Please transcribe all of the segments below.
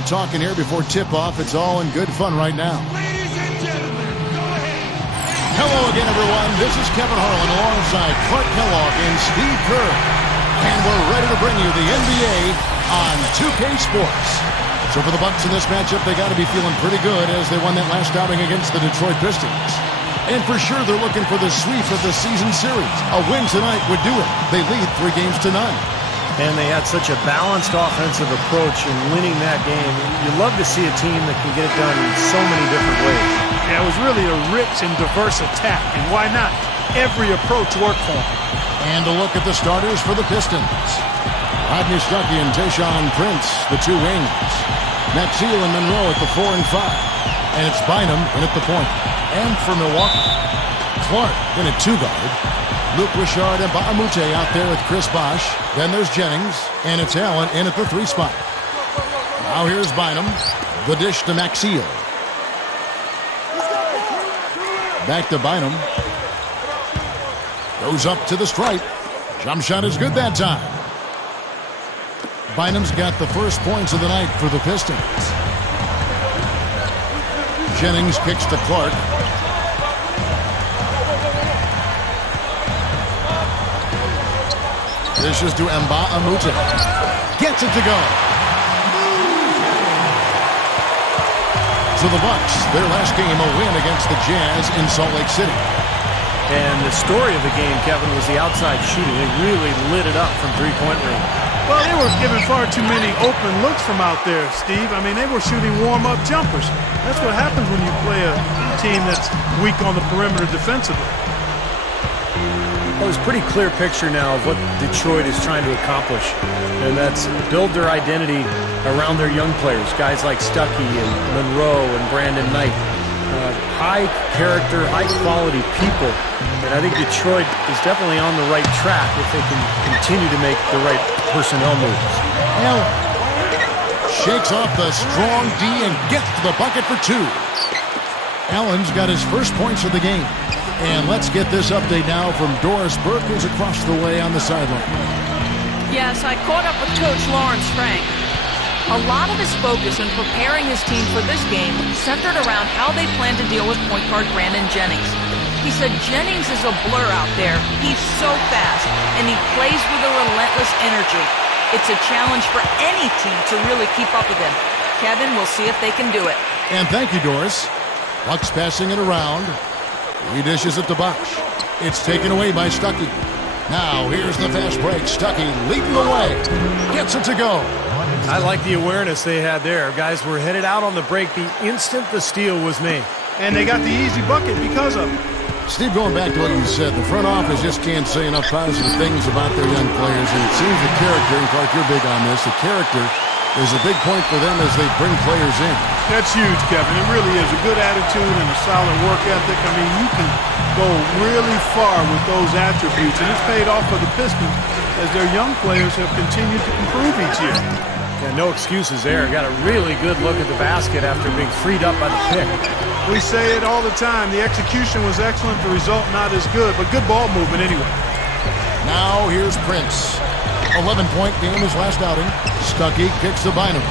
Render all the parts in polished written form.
little talking here before tip-off. It's all in good fun right now. Ladies and gentlemen, go ahead. Hello again, everyone. This is Kevin Harlan alongside Clark Kellogg and Steve Kerr. And we're ready to bring you the NBA on 2K Sports. So for the Bucks in this matchup, they got to be feeling pretty good as they won that last outing against the Detroit Pistons. And for sure, they're looking for the sweep of the season series. A win tonight would do it. They lead 3-0. And they had such a balanced offensive approach in winning that game. You love to see a team that can get it done in so many different ways. Yeah, it was really a rich and diverse attack, and why not? Every approach worked for them. And a look at the starters for the Pistons. Rodney Stuckey and Tayshaun Prince, the two wings. Maxey and Monroe at the 4 and 5. And it's Bynum in at the point. And for Milwaukee, Clark in at 2-guard. Luke Richard and Ba'amute out there with Chris Bosh. Then there's Jennings, and it's Allen in at the 3 spot. Now here's Bynum. The dish to Maxey. Back to Bynum. Goes up to the stripe. Jump shot is good that time. Bynum's got the first points of the night for the Pistons. Jennings kicks to Clark. Dishes to Nba2K13. Gets it to go. So the Bucks, their last game, a win against the Jazz in Salt Lake City. And the story of the game, Kevin, was the outside shooting. They really lit it up from three-point range. Well, they were giving far too many open looks from out there, Steve. I mean, they were shooting warm-up jumpers. That's what happens when you play a team that's weak on the perimeter defensively. Well, there's a pretty clear picture now of what Detroit is trying to accomplish, and that's build their identity around their young players, guys like Stuckey and Monroe and Brandon Knight. High character, high quality people, and I think Detroit is definitely on the right track if they can continue to make the right personnel moves. Allen shakes off the strong D and gets to the bucket for 2. Allen's got his first points of the game. And let's get this update now from Doris Burke, who's across the way on the sideline. Yes, I caught up with Coach Lawrence Frank. A lot of his focus in preparing his team for this game centered around how they plan to deal with point guard Brandon Jennings. He said Jennings is a blur out there. He's so fast, and he plays with a relentless energy. It's a challenge for any team to really keep up with him. Kevin, we'll see if they can do it. And thank you, Doris. Bucks passing it around. He dishes it to Bosh. It's taken away by Stuckey. Now, here's the fast break. Stuckey leading the way. Gets it to go. I like the awareness they had there. Guys were headed out on the break the instant the steal was made. And they got the easy bucket because of it. Steve, going back to what you said, the front office just can't say enough positive things about their young players. And it seems the character, and Clark, you're big on this, the character is a big point for them as they bring players in. That's huge, Kevin. It really is. A good attitude and a solid work ethic. I mean, you can go really far with those attributes, and it's paid off for the Pistons as their young players have continued to improve each year. Yeah, no excuses there. Got a really good look at the basket after being freed up by the pick. We say it all the time. The execution was excellent. The result not as good, but good ball movement anyway. Now here's Prince. 11-point game his last outing. Stuckey kicks to Bynum.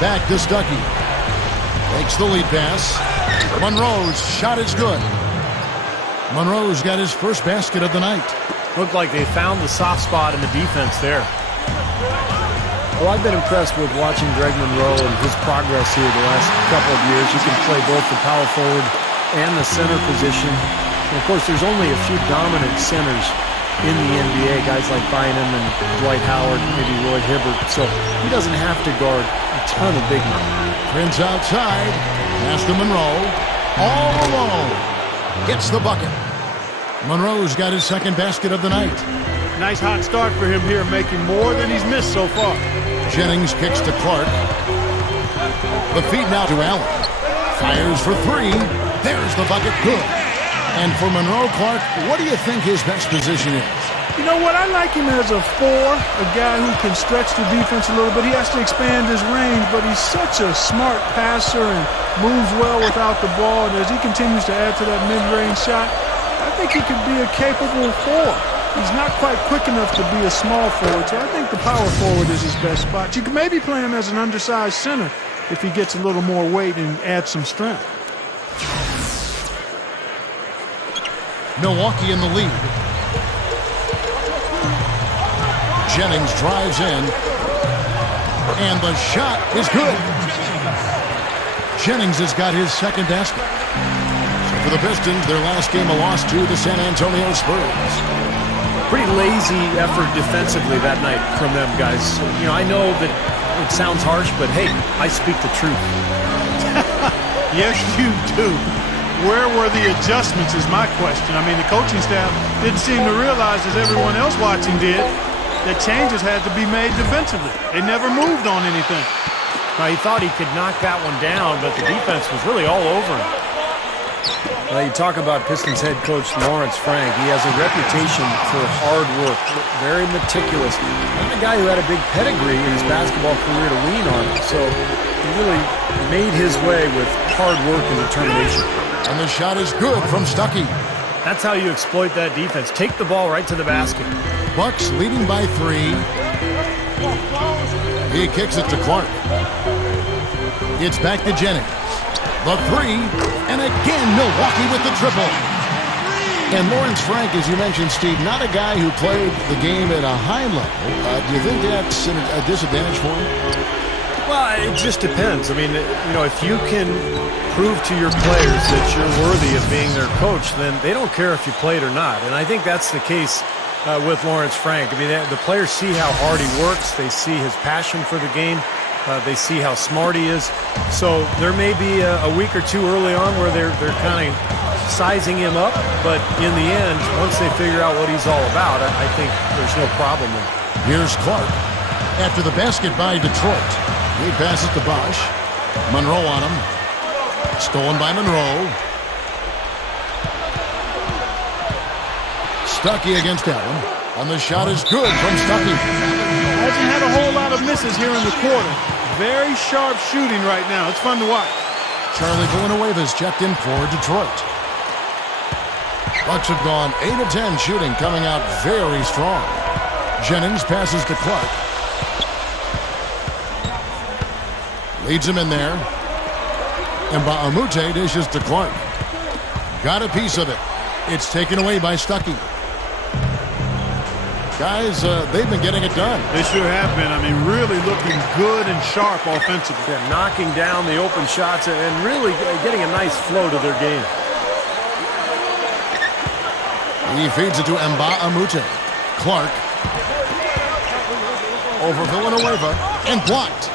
Back to Stuckey. Takes the lead pass. Monroe's shot is good. Monroe's got his first basket of the night. Looked like they found the soft spot in the defense there. Well, I've been impressed with watching Greg Monroe and his progress here the last couple of years. He can play both the power forward and the center position. And of course, there's only a few dominant centers in the NBA, guys like Bynum and Dwight Howard, maybe Roy Hibbert. So he doesn't have to guard a ton of big men. Prince outside. Pass to Monroe. All alone. Gets the bucket. Monroe's got his second basket of the night. Nice hot start for him here, making more than he's missed so far. Jennings kicks to Clark. The feed now to Allen. Fires for 3. There's the bucket. Good. And for Monroe, Clark, what do you think his best position is? You know what? I like him as a 4, a guy who can stretch the defense a little bit. He has to expand his range, but he's such a smart passer and moves well without the ball. And as he continues to add to that mid-range shot, I think he could be a capable 4. He's not quite quick enough to be a small forward, so I think the power forward is his best spot. You can maybe play him as an undersized center if he gets a little more weight and adds some strength. Milwaukee in the lead. Jennings drives in, and the shot is good. Jennings has got his second basket. So for the Pistons, their last game a loss to the San Antonio Spurs. Pretty lazy effort defensively that night from them, guys. You know, I know that it sounds harsh, but hey, I speak the truth. Yes, you do. Where were the adjustments is my question. I mean, the coaching staff didn't seem to realize, as everyone else watching did, that changes had to be made defensively. They never moved on anything. He thought he could knock that one down, but the defense was really all over him. Well, you talk about Pistons head coach Lawrence Frank. He has a reputation for hard work, very meticulous. Not a guy who had a big pedigree in his basketball career to lean on. So he really made his way with hard work and determination. And the shot is good from Stuckey. That's how you exploit that defense. Take the ball right to the basket. Bucks leading by 3. He kicks it to Clark. It's back to Jennings. The 3, and again Milwaukee with the triple. And Lawrence Frank, as you mentioned, Steve, not a guy who played the game at a high level. Do you think that's a disadvantage for him? Well, it just depends. I mean, you know, if you can prove to your players that you're worthy of being their coach, then they don't care if you played or not. And I think that's the case with Lawrence Frank. I mean, the players see how hard he works. They see his passion for the game. They see how smart he is. So there may be a week or two early on where they're kind of sizing him up. But in the end, once they figure out what he's all about, I think there's no problem there. Here's Clark. After the basket by Detroit. He passes to Bosh. Monroe on him. Stolen by Monroe. Stuckey against Allen. And the shot is good from Stuckey. Hasn't had a whole lot of misses here in the quarter. Very sharp shooting right now. It's fun to watch. Charlie Villanueva's checked in for Detroit. Bucks have gone 8 of 10 shooting, coming out very strong. Jennings passes to Clark. Leads him in there. And Baamute dishes to Clark. Got a piece of it. It's taken away by Stuckey. Guys, they've been getting it done. They sure have been. I mean, really looking good and sharp offensively. Yeah, knocking down the open shots and really getting a nice flow to their game. He feeds it to Baamute. Clark. Over Villanueva. And blocked.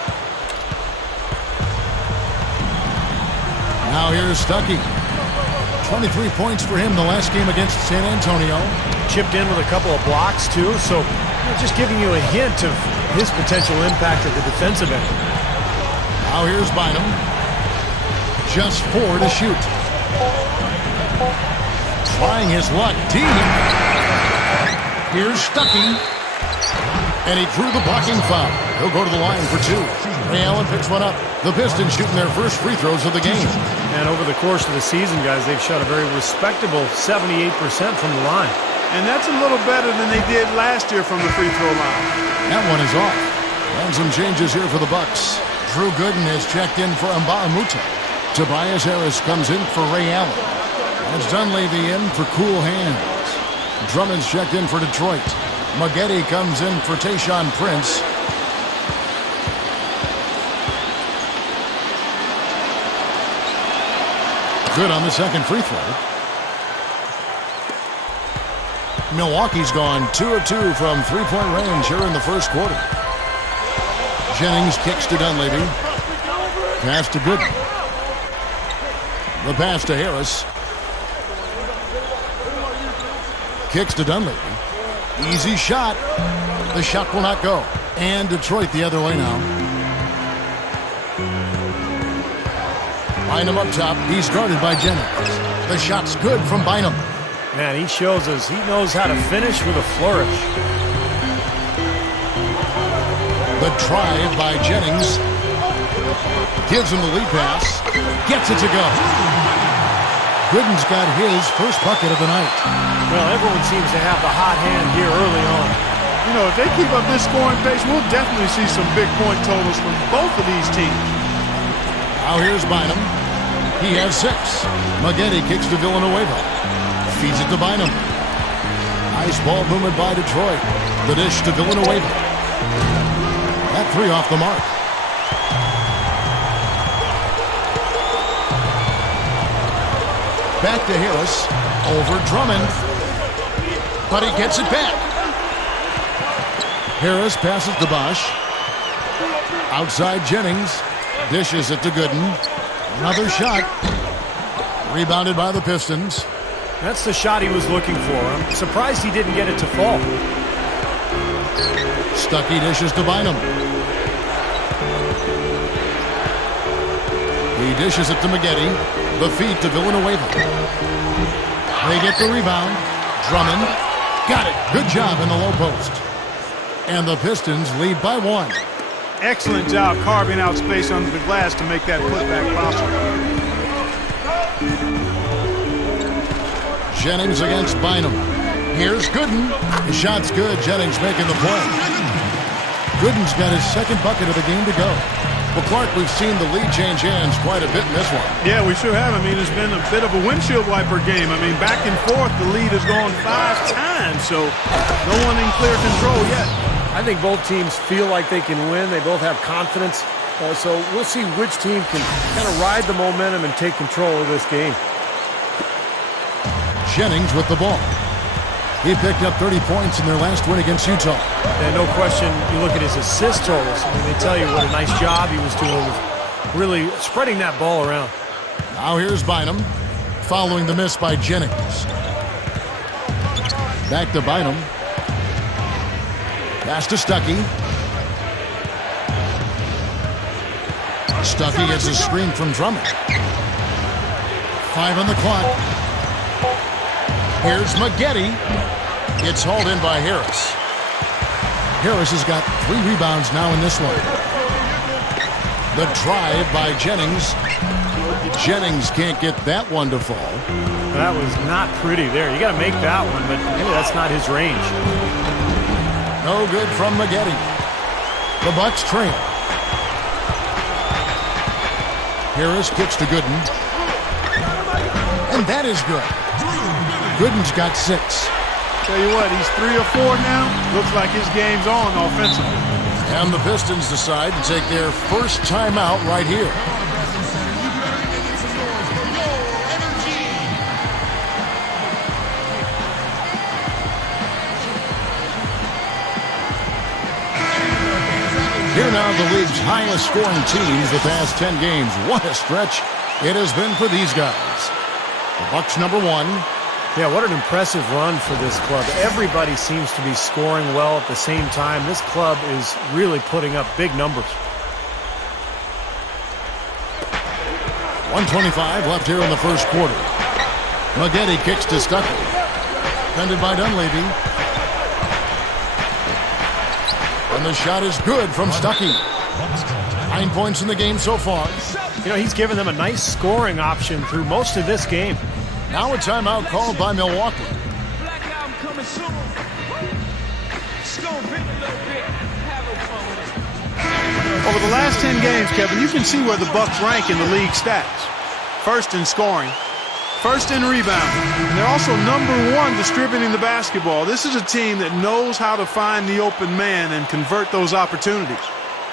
Now here's Stuckey. 23 points for him the last game against San Antonio. Chipped in with a couple of blocks, too. So just giving you a hint of his potential impact at the defensive end. Now here's Bynum. Just 4 to shoot. Trying his luck deep. Here's Stuckey. And he drew the blocking foul. He'll go to the line for 2. Ray Allen picks one up. The Pistons shooting their first free throws of the game. And over the course of the season, guys, they've shot a very respectable 78% from the line. And that's a little better than they did last year from the free throw line. That one is off. And some changes here for the Bucks. Drew Gooden has checked in for Baamute. Tobias Harris comes in for Ray Allen. And it's Dunleavy in for Cool Hands. Drummond's checked in for Detroit. Maggette comes in for Tayshaun Prince. Good on the second free throw. Milwaukee's gone 2 of 2 from three-point range here in the first quarter. Jennings kicks to Dunleavy. Pass to Gooden. The pass to Harris. Kicks to Dunleavy. Easy shot. The shot will not go. And Detroit the other way now. Bynum up top. He's guarded by Jennings. The shot's good from Bynum. Man, he shows us he knows how to finish with a flourish. The drive by Jennings. Gives him the lead pass. Gets it to go. Gooden's got his first bucket of the night. Well, everyone seems to have the hot hand here early on. You know, if they keep up this scoring pace, we'll definitely see some big point totals from both of these teams. Now here's Bynum. He has 6. Maggette kicks to Villanueva. Feeds it to Bynum. Nice ball movement by Detroit. The dish to Villanueva. That 3 off the mark. Back to Harris. Over Drummond. But he gets it back. Harris passes to Bosh. Outside Jennings. Dishes it to Gooden. Another shot. Rebounded by the Pistons. That's the shot he was looking for. I'm surprised he didn't get it to fall. Stuckey dishes to Bynum. He dishes it to Maggette. The feed to Villanueva. They get the rebound. Drummond. Got it. Good job in the low post. And the Pistons lead by 1. Excellent job carving out space under the glass to make that putback possible. Jennings against Bynum. Here's Gooden. His shot's good. Jennings making the play. Gooden's got his second bucket of the game to go. Well, Clark, we've seen the lead change hands quite a bit in this one. Yeah, we sure have. I mean, it's been a bit of a windshield wiper game. I mean, back and forth, the lead has gone 5 times, so no one in clear control yet. I think both teams feel like they can win. They both have confidence. So we'll see which team can kind of ride the momentum and take control of this game. Jennings with the ball. He picked up 30 points in their last win against Utah. And no question, you look at his assist totals. I mean, they tell you what a nice job he was doing with really spreading that ball around. Now here's Bynum, following the miss by Jennings. Back to Bynum. Pass to Stuckey. Stuckey gets a screen from Drummond. 5 on the clock. Here's Maggette. It's hauled in by Harris. Harris has got 3 rebounds now in this one. The drive by Jennings. Jennings can't get that one to fall. That was not pretty there. You got to make that one, but maybe that's not his range. No good from Maggette. The Bucks trail. Harris kicks to Gooden. And that is good. Gooden's got 6. Tell you what, he's 3 or 4 now. Looks like his game's on offensively. And the Pistons decide to take their first timeout right here. Here now the league's highest scoring teams the past 10 games. What a stretch it has been for these guys. The Bucks number 1. Yeah, what an impressive run for this club. Everybody seems to be scoring well at the same time. This club is really putting up big numbers. 1:25 left here in the first quarter. Maggette kicks to Stuckey. Defended by Dunleavy. And the shot is good from Stuckey. 9 points in the game so far. You know, he's given them a nice scoring option through most of this game. Now a timeout called by Milwaukee. Over the last 10 games, Kevin, you can see where the Bucks rank in the league stats. First in scoring, first in rebounding, and they're also number 1 distributing the basketball. This is a team that knows how to find the open man and convert those opportunities.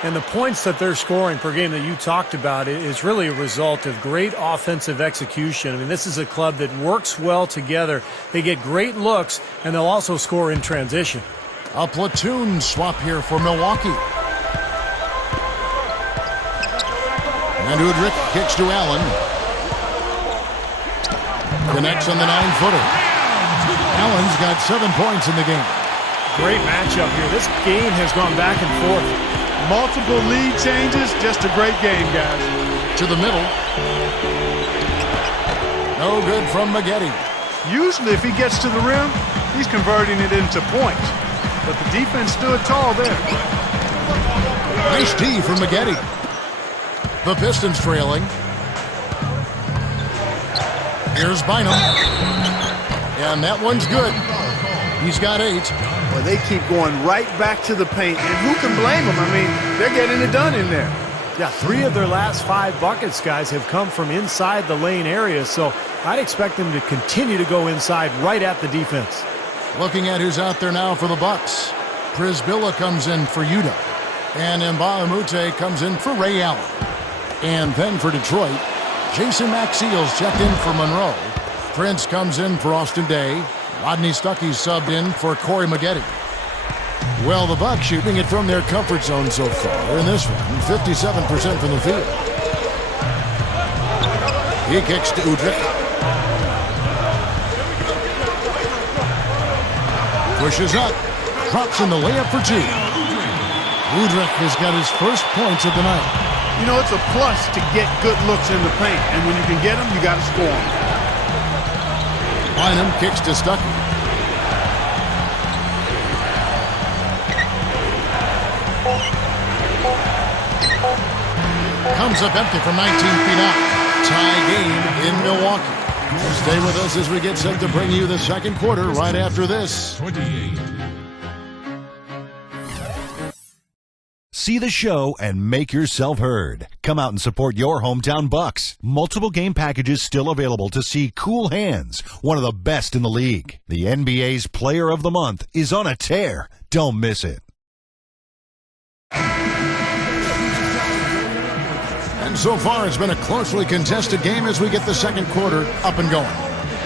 And the points that they're scoring per game that you talked about is really a result of great offensive execution. I mean, this is a club that works well together. They get great looks, and they'll also score in transition. A platoon swap here for Milwaukee. And Udrich kicks to Allen. Connects on the 9-footer. Allen's got 7 points in the game. Great matchup here. This game has gone back and forth. Multiple lead changes, just a great game, guys. To the middle. No good from Maggette. Usually if he gets to the rim, he's converting it into points. But the defense stood tall there. Nice D from Maggette. The Pistons trailing. Here's Bynum. And that one's good. He's got 8. Well, they keep going right back to the paint, and who can blame them? I mean, they're getting it done in there. Yeah, 3 of their last 5 buckets, guys, have come from inside the lane area, so I'd expect them to continue to go inside right at the defense. Looking at who's out there now for the Bucks. Prisbilla comes in for Utah. And Nba2K13 comes in for Ray Allen. And then for Detroit, Jason Maxiell's checked in for Monroe. Prince comes in for Austin Day. Rodney Stuckey's subbed in for Corey Maggette. Well, the Bucks shooting it from their comfort zone so far in this one, 57% from the field. He kicks to Udrih. Pushes up, drops in the layup for 2. Udrih has got his first points of the night. You know, it's a plus to get good looks in the paint, and when you can get them, you got to score them. Bynum kicks to Stuckey. Comes up empty from 19 feet out. Tie game in Milwaukee. Stay with us as we get set to bring you the second quarter right after this. 28. See the show and make yourself heard. Come out and support your hometown Bucks. Multiple game packages still available to see Cool Hands, one of the best in the league. The NBA's Player of the Month is on a tear. Don't miss it. And so far, it's been a closely contested game as we get the second quarter up and going.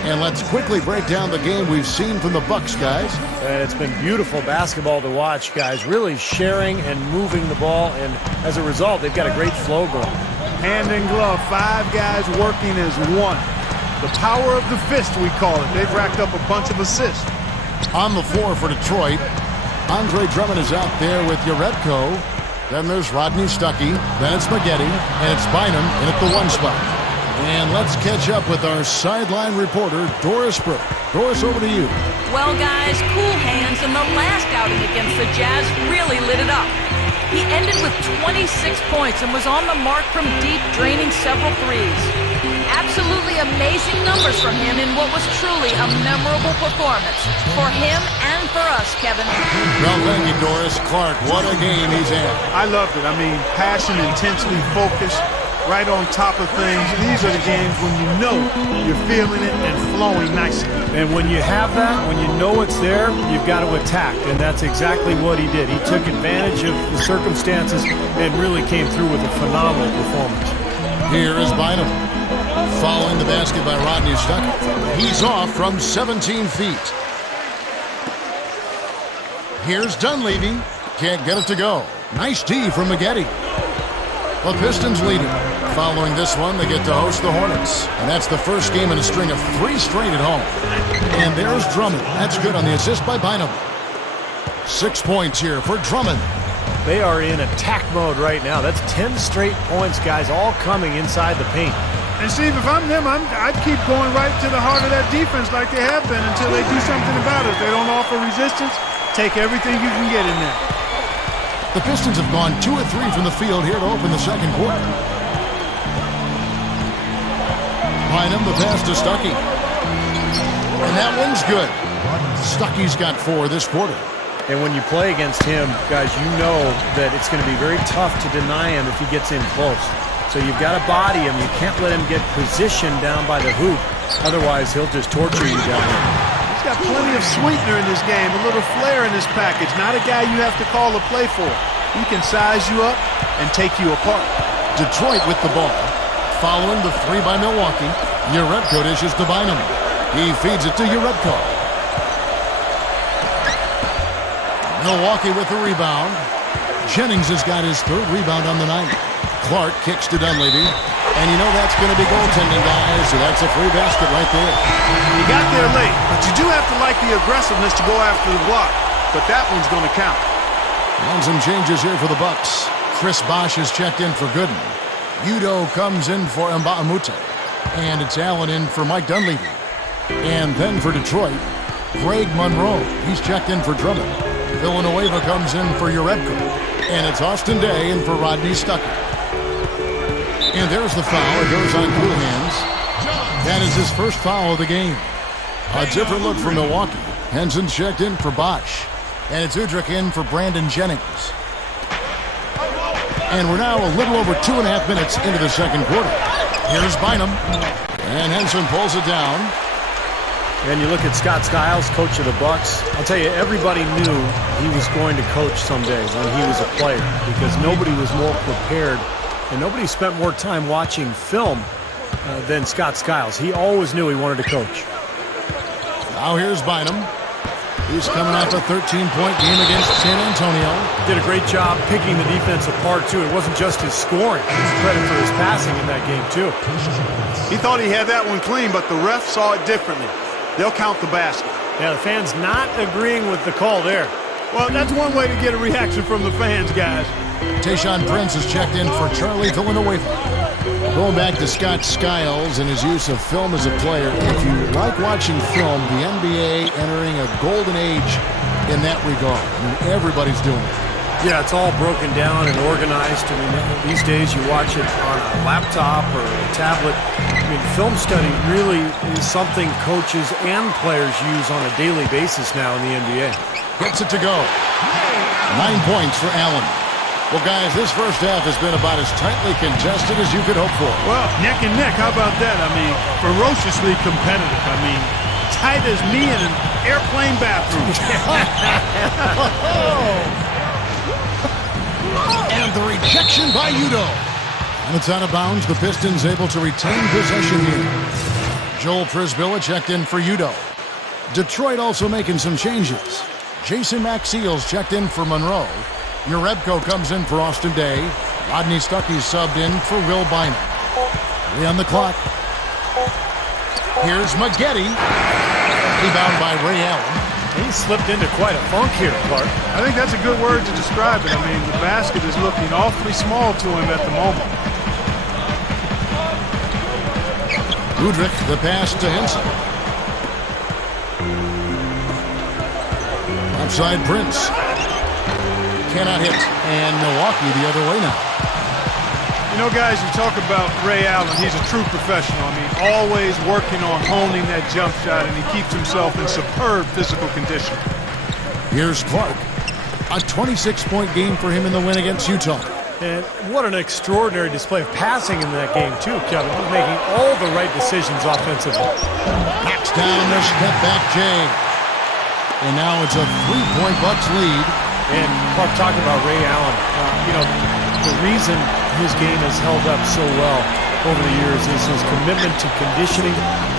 And let's quickly break down the game we've seen from the Bucks, guys. And it's been beautiful basketball to watch, guys. Really sharing and moving the ball, and as a result, they've got a great flow going. Hand in glove, 5 guys working as one. The power of the fist, we call it. They've racked up a bunch of assists. On the floor for Detroit, Andre Drummond is out there with Uredko. Then there's Rodney Stuckey. Then it's Maggette. And it's Bynum in at the 1 spot. And let's catch up with our sideline reporter, Doris Burke. Doris, over to you. Well, guys, Cool Hands in the last outing against the Jazz really lit it up. He ended with 26 points and was on the mark from deep, draining several threes. Absolutely amazing numbers from him in what was truly a memorable performance for him and for us, Kevin. Well, thank you, Doris. Clark, what a game he's had. I loved it. I mean, passion, intensely focused, right on top of things. These are the games when you know you're feeling it and flowing nicely. And when you have that, when you know it's there, you've got to attack. And that's exactly what he did. He took advantage of the circumstances and really came through with a phenomenal performance. Here is Bynum. Following the basket by Rodney Stuckey. He's off from 17 feet. Here's Dunleavy. Can't get it to go. Nice D from Maggette. The Pistons lead it. Following this one, they get to host the Hornets. And that's the first game in a string of 3 straight at home. And there's Drummond. That's good on the assist by Bynum. 6 points here for Drummond. They are in attack mode right now. That's 10 straight points, guys, all coming inside the paint. And Steve, if I'm them, I'd keep going right to the heart of that defense like they have been until they do something about it. If they don't offer resistance, take everything you can get in there. The Pistons have gone 2 of 3 from the field here to open the second quarter. Bynum, the pass to Stuckey. And that one's good. Stuckey's got 4 this quarter. And when you play against him, guys, you know that it's going to be very tough to deny him if he gets in close. So you've got to body him. You can't let him get positioned down by the hoop. Otherwise, he'll just torture you down there. He's got plenty of sweetener in this game, a little flair in his package. Not a guy you have to call a play for. He can size you up and take you apart. Detroit with the ball. Following the 3 by Milwaukee. Uredko dishes to Bynum. He feeds it to Uredko. Milwaukee with the rebound. Jennings has got his 3rd rebound on the night. Clark kicks to Dunleavy. And you know that's going to be goaltending, guys. So that's a free basket right there. You got there late, but you do have to like the aggressiveness to go after the block. But that one's going to count. And some changes here for the Bucks. Chris Bosh is checked in for Gooden. Udo comes in for Nba2K13. And it's Allen in for Mike Dunleavy. And then for Detroit, Greg Monroe. He's checked in for Drummond. Villanueva comes in for Uredko. And it's Austin Day in for Rodney Stuckey. And there's the foul. It goes on Cool Hands. That is his first foul of the game. A different look for Milwaukee. Henson's checked in for Bosh. And it's Udrih in for Brandon Jennings. And we're now a little over 2.5 minutes into the second quarter. Here's Bynum. And Henson pulls it down. And you look at Scott Skiles, coach of the Bucks. I'll tell you, everybody knew he was going to coach someday when he was a player because nobody was more prepared and nobody spent more time watching film than Scott Skiles. He always knew he wanted to coach. Now here's Bynum. He's coming off a 13-point game against San Antonio. Did a great job picking the defense apart, too. It wasn't just his scoring. It's credit for his passing in that game, too. He thought he had that one clean, but the ref saw it differently. They'll count the basket. Yeah, the fans not agreeing with the call there. Well, that's one way to get a reaction from the fans, guys. Tayshaun Prince is checked in for Charlie Villanueva. Going back to Scott Skiles and his use of film as a player, if you like watching film, the NBA entering a golden age in that regard. I mean, everybody's doing it. Yeah, it's all broken down and organized. I mean, these days you watch it on a laptop or a tablet. I mean, film study really is something coaches and players use on a daily basis now in the NBA. Gets it to go. 9 points for Allen. Well, guys, this first half has been about as tightly contested as you could hope for. Well, neck and neck, how about that? I mean, ferociously competitive. I mean, tight as me in an airplane bathroom. And the rejection by Udo. And it's out of bounds. The Pistons able to retain possession here. Joel Prisbilla checked in for Udo. Detroit also making some changes. Jason Maxiell's checked in for Monroe. Urebko comes in for Austin Day. Rodney Stuckey's subbed in for Will Bynum. 3 on the clock. Here's Maggette. Rebound by Ray Allen. He slipped into quite a funk here, Clark. I think that's a good word to describe it. I mean, the basket is looking awfully small to him at the moment. Udrih, the pass to Henson. Outside Prince. Cannot hit. And Milwaukee the other way now. You know, guys, you talk about Ray Allen. He's a true professional. I mean, always working on honing that jump shot, and he keeps himself in superb physical condition. Here's Clark. A 26-point game for him in the win against Utah. And what an extraordinary display of passing in that game, too, Kevin. He's making all the right decisions offensively. Knocks down the step-back Jay. And now it's a 3-point Bucks lead. And Clark, talking about Ray Allen, you know, the reason his game has held up so well over the years is his commitment to conditioning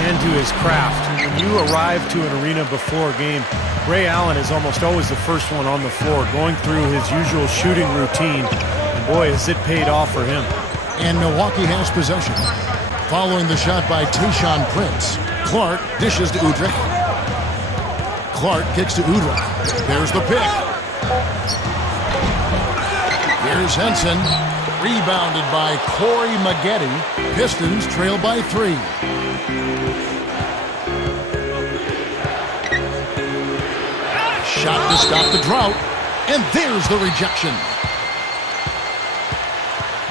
and to his craft. When you arrive to an arena before a game, Ray Allen is almost always the first one on the floor, going through his usual shooting routine. And boy, has it paid off for him. And Milwaukee has possession. Following the shot by Tayshaun Prince. Clark dishes to Udrih. Clark kicks to Udrih. There's the pick. Here's Henson. Rebounded by Corey Maggette. Pistons trail by 3. Shot to stop the drought. And there's the rejection.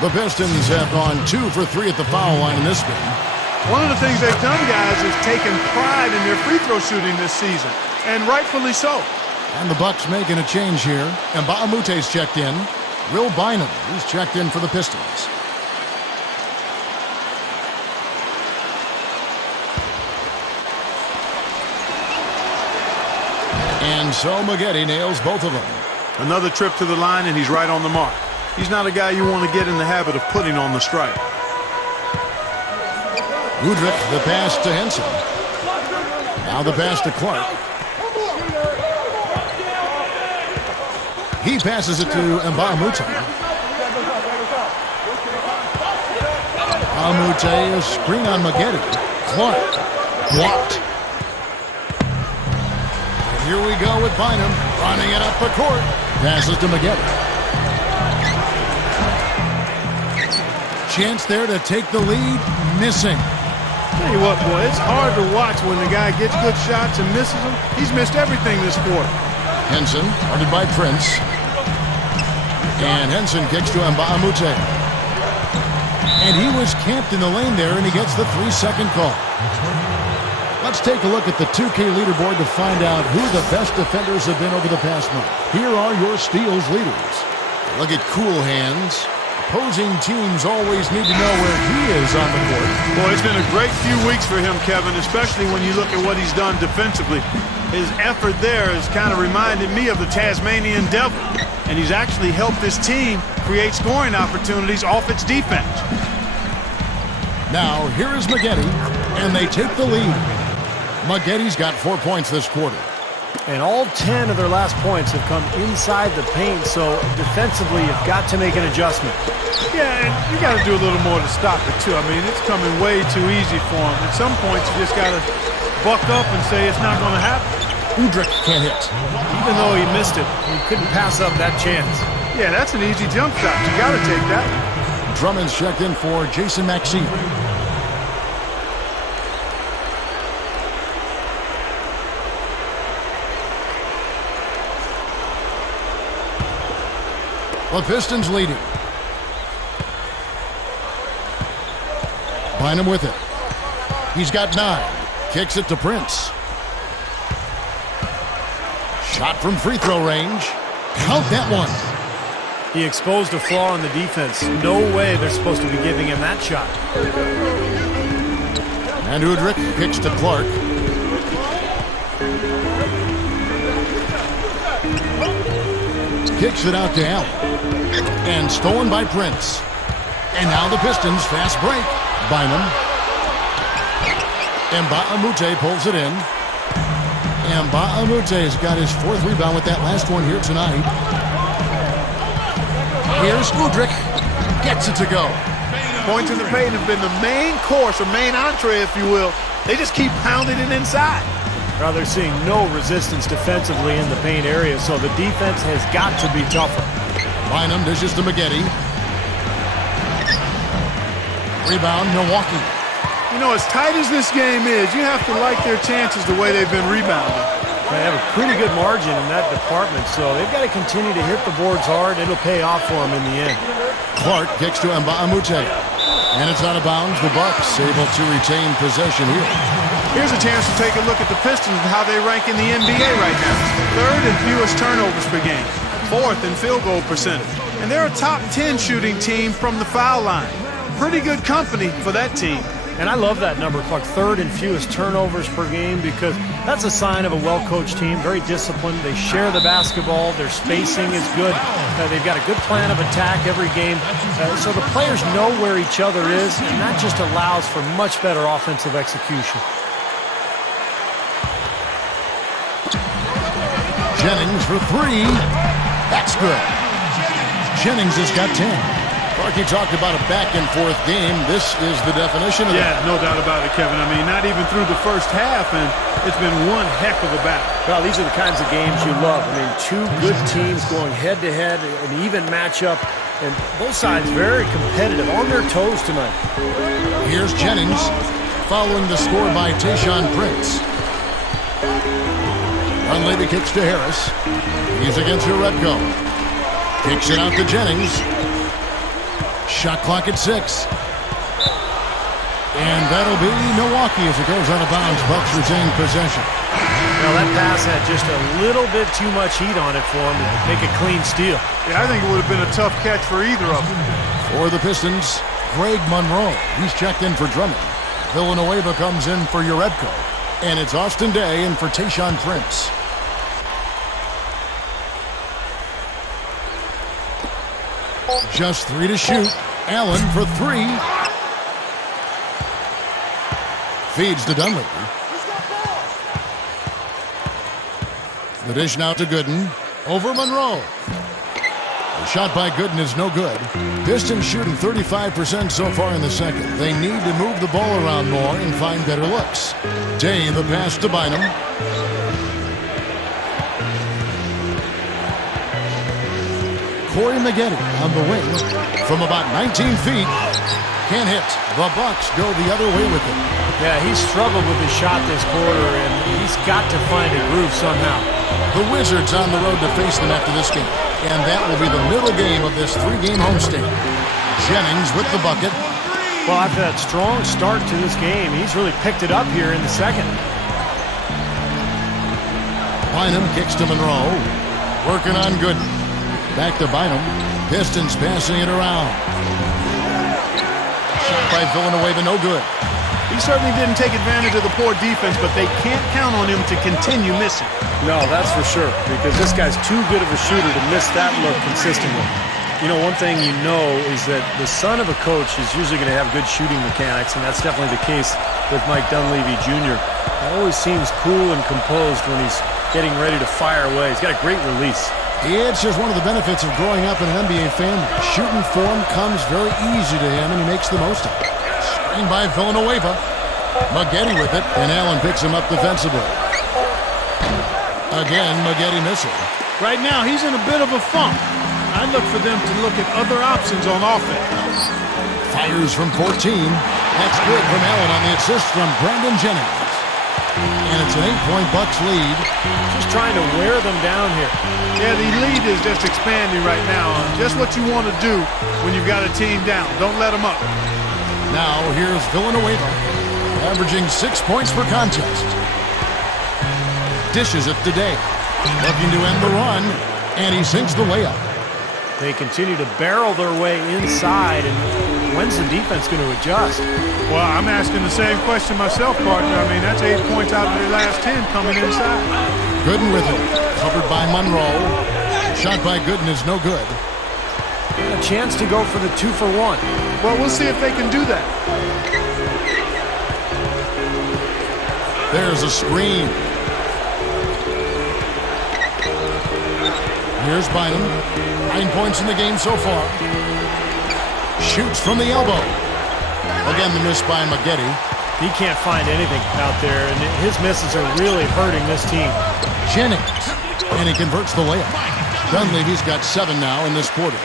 The Pistons have gone 2 for 3 at the foul line in this game. One of the things they've done, guys, is taken pride in their free throw shooting this season, and rightfully so. And the Bucks making a change here. Mbaamute's checked in. Will Bynum, he's checked in for the Pistons. And so Maggette nails both of them. Another trip to the line, and he's right on the mark. He's not a guy you want to get in the habit of putting on the strike. Udrih, the pass to Henson. Now the pass to Clark. He passes it to Mbamute. Mbamute, a screen on Maggette. Clark, blocked. And here we go with Bynum, running it up the court. Passes to Maggette. Chance there to take the lead, missing. Tell you what, boy, it's hard to watch when the guy gets good shots and misses them. He's missed everything this quarter. Henson, guarded by Prince. And Henson kicks to Mbamute. And he was camped in the lane there, and he gets the 3-second call. Let's take a look at the 2K leaderboard to find out who the best defenders have been over the past month. Here are your steals leaders. Look at Cool Hands. Opposing teams always need to know where he is on the court. Boy, it's been a great few weeks for him, Kevin, especially when you look at what he's done defensively. His effort there has kind of reminded me of the Tasmanian Devil, and he's actually helped this team create scoring opportunities off its defense. Now, here is Maggette, and they take the lead. Maggette's got 4 points this quarter. And all 10 of their last points have come inside the paint, so defensively you've got to make an adjustment. Yeah, and you got to do a little more to stop it, too. I mean, it's coming way too easy for him. At some points, you just got to buck up and say it's not going to happen. Udrich can't hit. Even though he missed it, he couldn't pass up that chance. Yeah, that's an easy jump shot. You got to take that. Drummond's checked in for Jason Maxey. The Pistons leading. Bynum with it. He's got 9. Kicks it to Prince. Shot from free throw range. Count that one. He exposed a flaw in the defense. No way they're supposed to be giving him that shot. And Udrich kicks to Clark. Kicks it out to Allen. And stolen by Prince. And now the Pistons fast break. Bynum. Nba2K13 pulls it in. Nba2K13 has got his 4th rebound with that last one here tonight. Here's Udrich. Gets it to go. Points in the paint have been the main course, or main entree, if you will. They just keep pounding it inside. Well, they're seeing no resistance defensively in the paint area, so the defense has got to be tougher. Bynum dishes to Maggette. Rebound, Milwaukee. You know, as tight as this game is, you have to like their chances the way they've been rebounding. They have a pretty good margin in that department, so they've got to continue to hit the boards hard. It'll pay off for them in the end. Clark kicks to Nba2K. And it's out of bounds. The Bucks able to retain possession here. Here's a chance to take a look at the Pistons and how they rank in the NBA right now. 3rd in fewest turnovers per game. 4th in field goal percentage. And they're a top 10 shooting team from the foul line. Pretty good company for that team. And I love that number, Clark, 3rd in fewest turnovers per game, because that's a sign of a well-coached team, very disciplined. They share the basketball. Their spacing is good. They've got a good plan of attack every game. So the players know where each other is, and that just allows for much better offensive execution. Jennings for 3. That's good. Jennings has got 10. Clarky talked about a back-and-forth game. This is the definition of that. Yeah, no doubt about it, Kevin. I mean, not even through the first half, and it's been one heck of a battle. Well, these are the kinds of games you love. I mean, 2 good teams going head-to-head, an even matchup, and both sides very competitive, on their toes tonight. Here's Jennings, following the score by Tayshaun Prince. Dunleavy kicks to Harris. He's against Uredko. Kicks it out to Jennings. Shot clock at 6. And that'll be Milwaukee as it goes out of bounds. Bucks retain possession. Now that pass had just a little bit too much heat on it for him to make a clean steal. Yeah, I think it would have been a tough catch for either of them. For the Pistons, Greg Monroe. He's checked in for Drummond. Villanueva comes in for Uredko. And it's Austin Day in for Tayshaun Prince. Just 3 to shoot. Allen for 3. Feeds to Dunleavy. The dish now to Gooden. Over Monroe. The shot by Gooden is no good. Pistons shooting 35% so far in the second. They need to move the ball around more and find better looks. Day the pass to Bynum. Corey Maggette on the wing from about 19 feet. Can't hit. The Bucks go the other way with it. Yeah, he's struggled with his shot this quarter, and he's got to find a groove somehow. The Wizards on the road to face them after this game. And that will be the middle game of this 3-game homestand. Jennings with the bucket. Well, after that strong start to this game, he's really picked it up here in the second. Bynum kicks to Monroe. Working on Gooden. Back to Bynum. Pistons passing it around. Shot by Villanueva, no good. He certainly didn't take advantage of the poor defense, but they can't count on him to continue missing. No, that's for sure, because this guy's too good of a shooter to miss that look consistently. You know, one thing you know is that the son of a coach is usually going to have good shooting mechanics, and that's definitely the case with Mike Dunleavy Jr. He always seems cool and composed when he's getting ready to fire away. He's got a great release. It's just one of the benefits of growing up in an NBA family. Shooting form comes very easy to him, and he makes the most of it. Screen by Villanueva. Maggette with it, and Allen picks him up defensively. Again, Maggette missing. Right now, he's in a bit of a funk. I look for them to look at other options on offense. Fires from 14. That's good from Allen on the assist from Brandon Jennings. And it's an 8-point Bucks lead. Just trying to wear them down here. Yeah, the lead is just expanding right now. Just what you want to do when you've got a team down. Don't let them up. Now here's Villanueva, averaging 6 points per contest. Dishes it to Day. Looking to end the run, and he sinks the layup. They continue to barrel their way inside, and when's the defense going to adjust? Well, I'm asking the same question myself, partner. I mean, that's 8 points out of their last 10 coming inside. Gooden with it. Covered by Monroe. Shot by Gooden is no good. A chance to go for the 2-for-1. Well, we'll see if they can do that. There's a screen. Here's Bynum. 9 points in the game so far. Shoots from the elbow. Again, the miss by Maggette. He can't find anything out there, and his misses are really hurting this team. Jennings. And he converts the layup. Dunleavy's got 7 now in this quarter.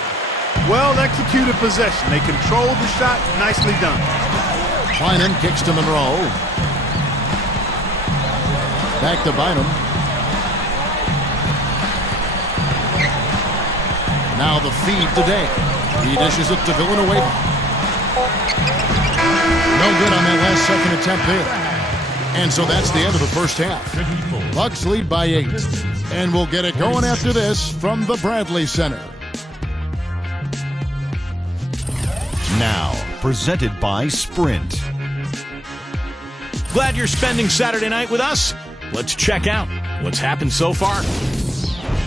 Well-executed possession. They controlled the shot. Nicely done. Bynum kicks to Monroe. Back to Bynum. Now the feed today. He dishes it to Villanueva. No good on that last second attempt there. And so that's the end of the first half. Bucks lead by 8. And we'll get it going after this from the Bradley Center. Now, presented by Sprint. Glad you're spending Saturday night with us? Let's check out what's happened so far.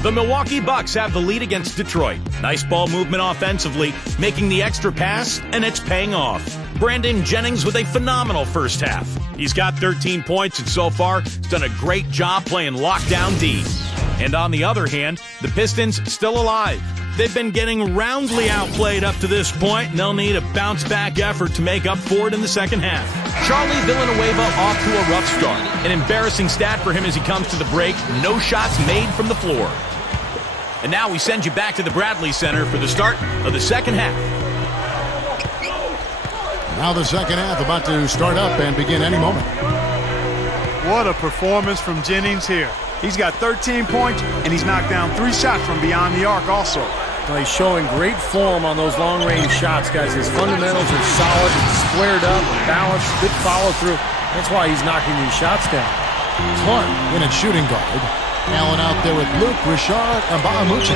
The Milwaukee Bucks have the lead against Detroit. Nice ball movement offensively, making the extra pass, and it's paying off. Brandon Jennings with a phenomenal first half. He's got 13 points, and so far, he's done a great job playing lockdown D. And on the other hand, the Pistons still alive. They've been getting roundly outplayed up to this point, and they'll need a bounce-back effort to make up for it in the second half. Charlie Villanueva off to a rough start. An embarrassing stat for him as he comes to the break. No shots made from the floor. And now we send you back to the Bradley Center for the start of the second half. Now the second half about to start up and begin any moment. What a performance from Jennings here. He's got 13 points, and he's knocked down 3 shots from beyond the arc also. Well, he's showing great form on those long-range shots, guys. His fundamentals are solid, squared up, balanced, good follow-through. That's why he's knocking these shots down. Clark in at shooting guard. Allen out there with Luke, Richard, and Bahamute.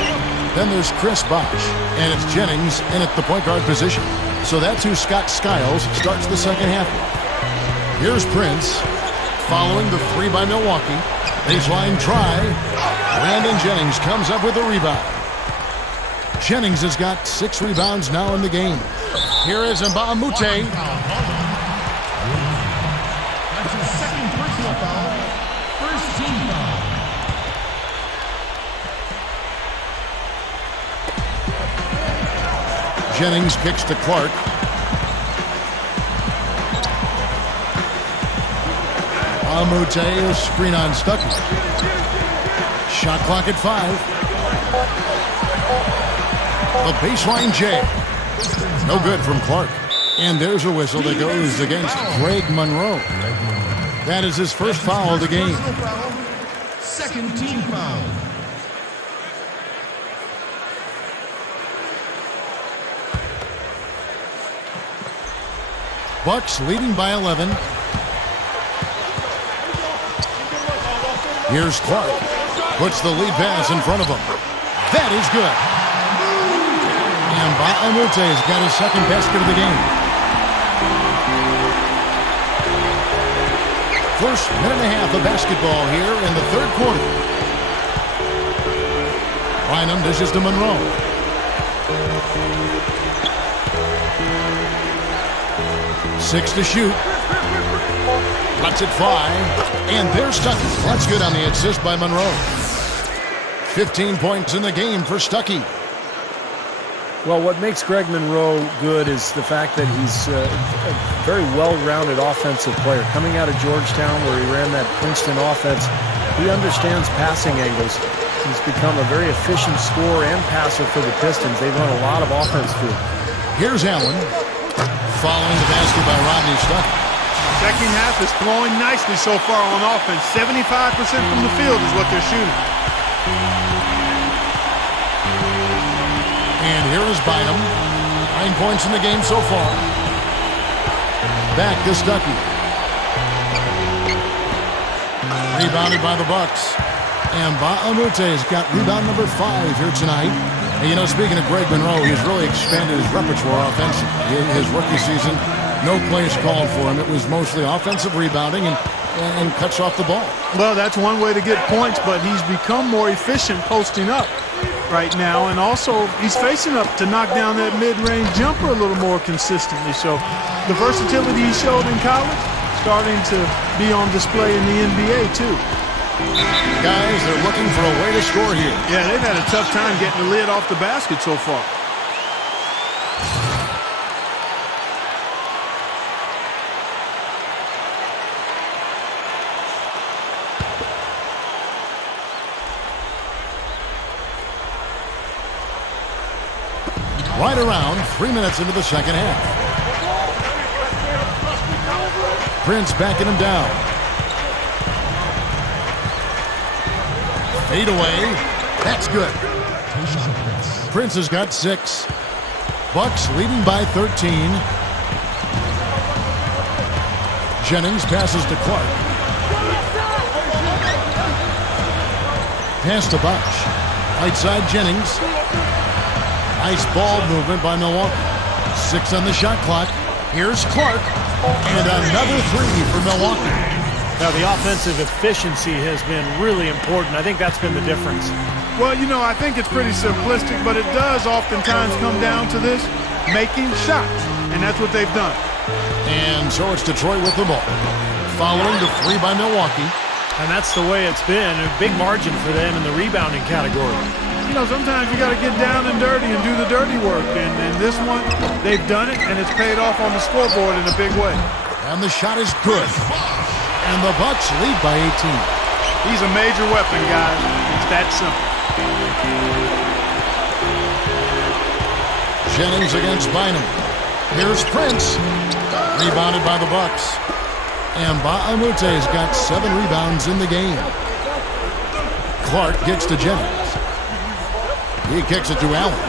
Then there's Chris Bosh, and it's Jennings in at the point guard position. So that's who Scott Skiles starts the second half with. Here's Prince, following the 3 by Milwaukee. Baseline try. Brandon Jennings comes up with a rebound. Jennings has got 6 rebounds now in the game. Here is Bahamute. That's his second personal foul. First team foul. Jennings kicks to Clark. Bahamute, screen on Stuckey. Shot clock at 5. The baseline J. No good from Clark. And there's a whistle that goes against Greg Monroe. That is his first foul of the game. Second team foul. Bucks leading by 11. Here's Clark. Puts the lead pass in front of him. That is good. And Baamute's got his second basket of the game. First minute and a half of basketball here in the third quarter. Bynum dishes to Monroe. Six to shoot. Lets it fly. And there's Stuckey. That's good on the assist by Monroe. 15 points in the game for Stuckey. Well, what makes Greg Monroe good is the fact that he's a very well-rounded offensive player. Coming out of Georgetown, where he ran that Princeton offense, he understands passing angles. He's become a very efficient scorer and passer for the Pistons. They've run a lot of offense through. Here's Allen. Following the basket by Rodney Stuckey. Second half is flowing nicely so far on offense. 75% from the field is what they're shooting. And here is Bynum. 9 points in the game so far. Back to Stuckey. Rebounded by the Bucks. And Baamute's got rebound number 5 here tonight. And you know, speaking of Greg Monroe, he's really expanded his repertoire offensively. His rookie season, no plays called for him. It was mostly offensive rebounding and cuts off the ball. Well, that's one way to get points, but he's become more efficient posting up right now, and also he's facing up to knock down that mid-range jumper a little more consistently. So the versatility he showed in college starting to be on display in the NBA too. Guys, they're looking for a way to score here. Yeah, they've had a tough time getting the lid off the basket so far. Right around 3 minutes into the second half. Prince backing him down. Fade away. That's good. Prince has got 6. Bucks leading by 13. Jennings passes to Clark. Pass to BOSH. Right side Jennings. Nice ball movement by Milwaukee. 6 on the shot clock. Here's Clark. And another 3 for Milwaukee. Now, the offensive efficiency has been really important. I think that's been the difference. Well, you know, I think it's pretty simplistic, but it does oftentimes come down to this, making shots. And that's what they've done. And so it's Detroit with the ball. Following the 3 by Milwaukee. And that's the way it's been. A big margin for them in the rebounding category. You know, sometimes you got to get down and dirty and do the dirty work. And this one, they've done it, and it's paid off on the scoreboard in a big way. And the shot is good. And the Bucks lead by 18. He's a major weapon, guys. It's that simple. Jennings against Bynum. Here's Prince. Rebounded by the Bucks. And Baamute's got 7 rebounds in the game. Clark gets to Jennings. He kicks it to Allen.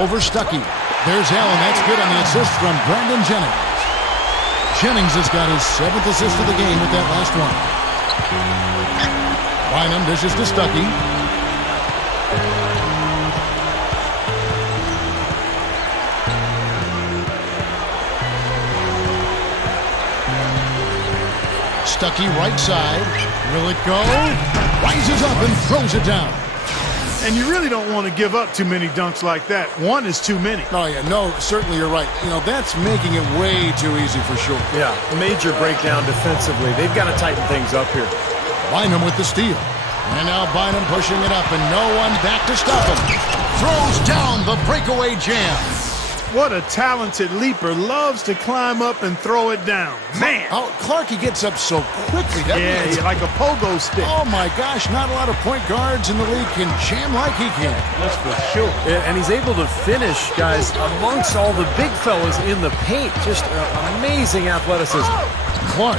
Over Stuckey. There's Allen. That's good on the assist from Brandon Jennings. Jennings has got his 7th assist of the game with that last one. Bynum dishes to Stuckey. Stuckey right side. Will it go? Rises up and throws it down. And you really don't want to give up too many dunks like that. One is too many. Oh, yeah, no, certainly you're right. You know, that's making it way too easy for sure. Yeah, major breakdown defensively. They've got to tighten things up here. Bynum with the steal. And now Bynum pushing it up, and no one back to stop him. Throws down the breakaway jam. What a talented leaper. Loves to climb up and throw it down. Man! Oh, Clark, he gets up so quickly. Yeah, like a pogo stick. Oh, my gosh, not a lot of point guards in the league can jam like he can. That's for sure. And he's able to finish, guys, amongst all the big fellas in the paint. Just amazing athleticism. Clark.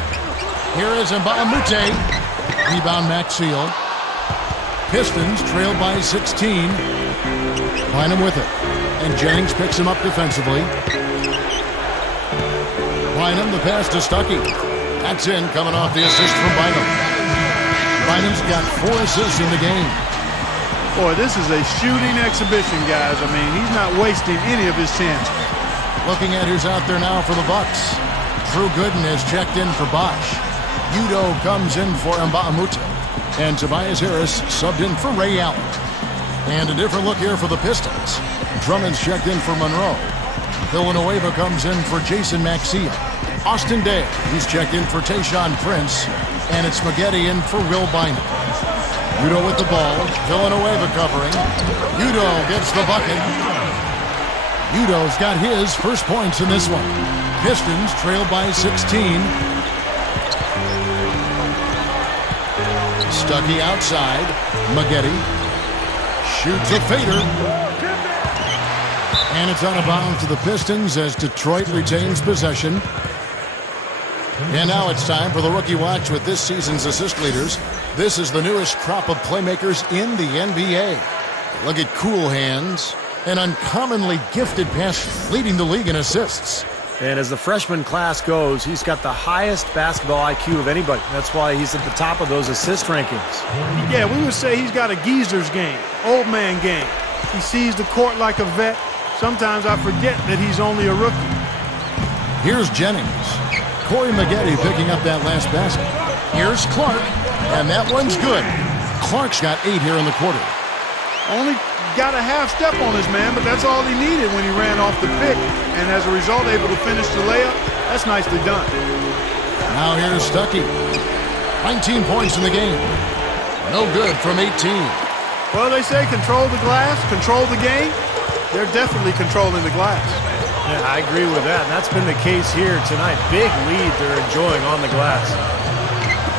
Here is Mbamute. Rebound Maxiel. Pistons trail by 16. Bynum with it. And Jennings picks him up defensively. Bynum, the pass to Stuckey. That's in, coming off the assist from Bynum. Bynum's got 4 assists in the game. Boy, this is a shooting exhibition, guys. I mean, he's not wasting any of his chances. Looking at who's out there now for the Bucks. Drew Gooden has checked in for Bosh. Udo comes in for Mbamute. And Tobias Harris subbed in for Ray Allen. And a different look here for the Pistons. Drummond's checked in for Monroe. Villanueva comes in for Jason Maxiell. Austin Day, he's checked in for Tayshaun Prince. And it's Maggette in for Will Bynum. Udo with the ball. Villanueva covering. Udo gets the bucket. Udo's got his first points in this one. Pistons trail by 16. Stuckey outside. Maggette shoots a fader. And it's out of bounds to the Pistons as Detroit retains possession. And now it's time for the Rookie Watch with this season's assist leaders. This is the newest crop of playmakers in the NBA. Look at cool hands. An uncommonly gifted passer, leading the league in assists. And as the freshman class goes, he's got the highest basketball IQ of anybody. That's why he's at the top of those assist rankings. Yeah, we would say he's got a geezer's game, old man game. He sees the court like a vet. Sometimes I forget that he's only a rookie. Here's Jennings. Corey Maggette picking up that last basket. Here's Clark, and that one's good. Clark's got 8 here in the quarter. Only got a half step on his man, but that's all he needed when he ran off the pick. And as a result, able to finish the layup. That's nicely done. Now here's Stuckey. 19 points in the game. No good from 18. Well, they say control the glass, control the game. They're definitely controlling the glass. Yeah, I agree with that, and that's been the case here tonight. Big lead they're enjoying on the glass.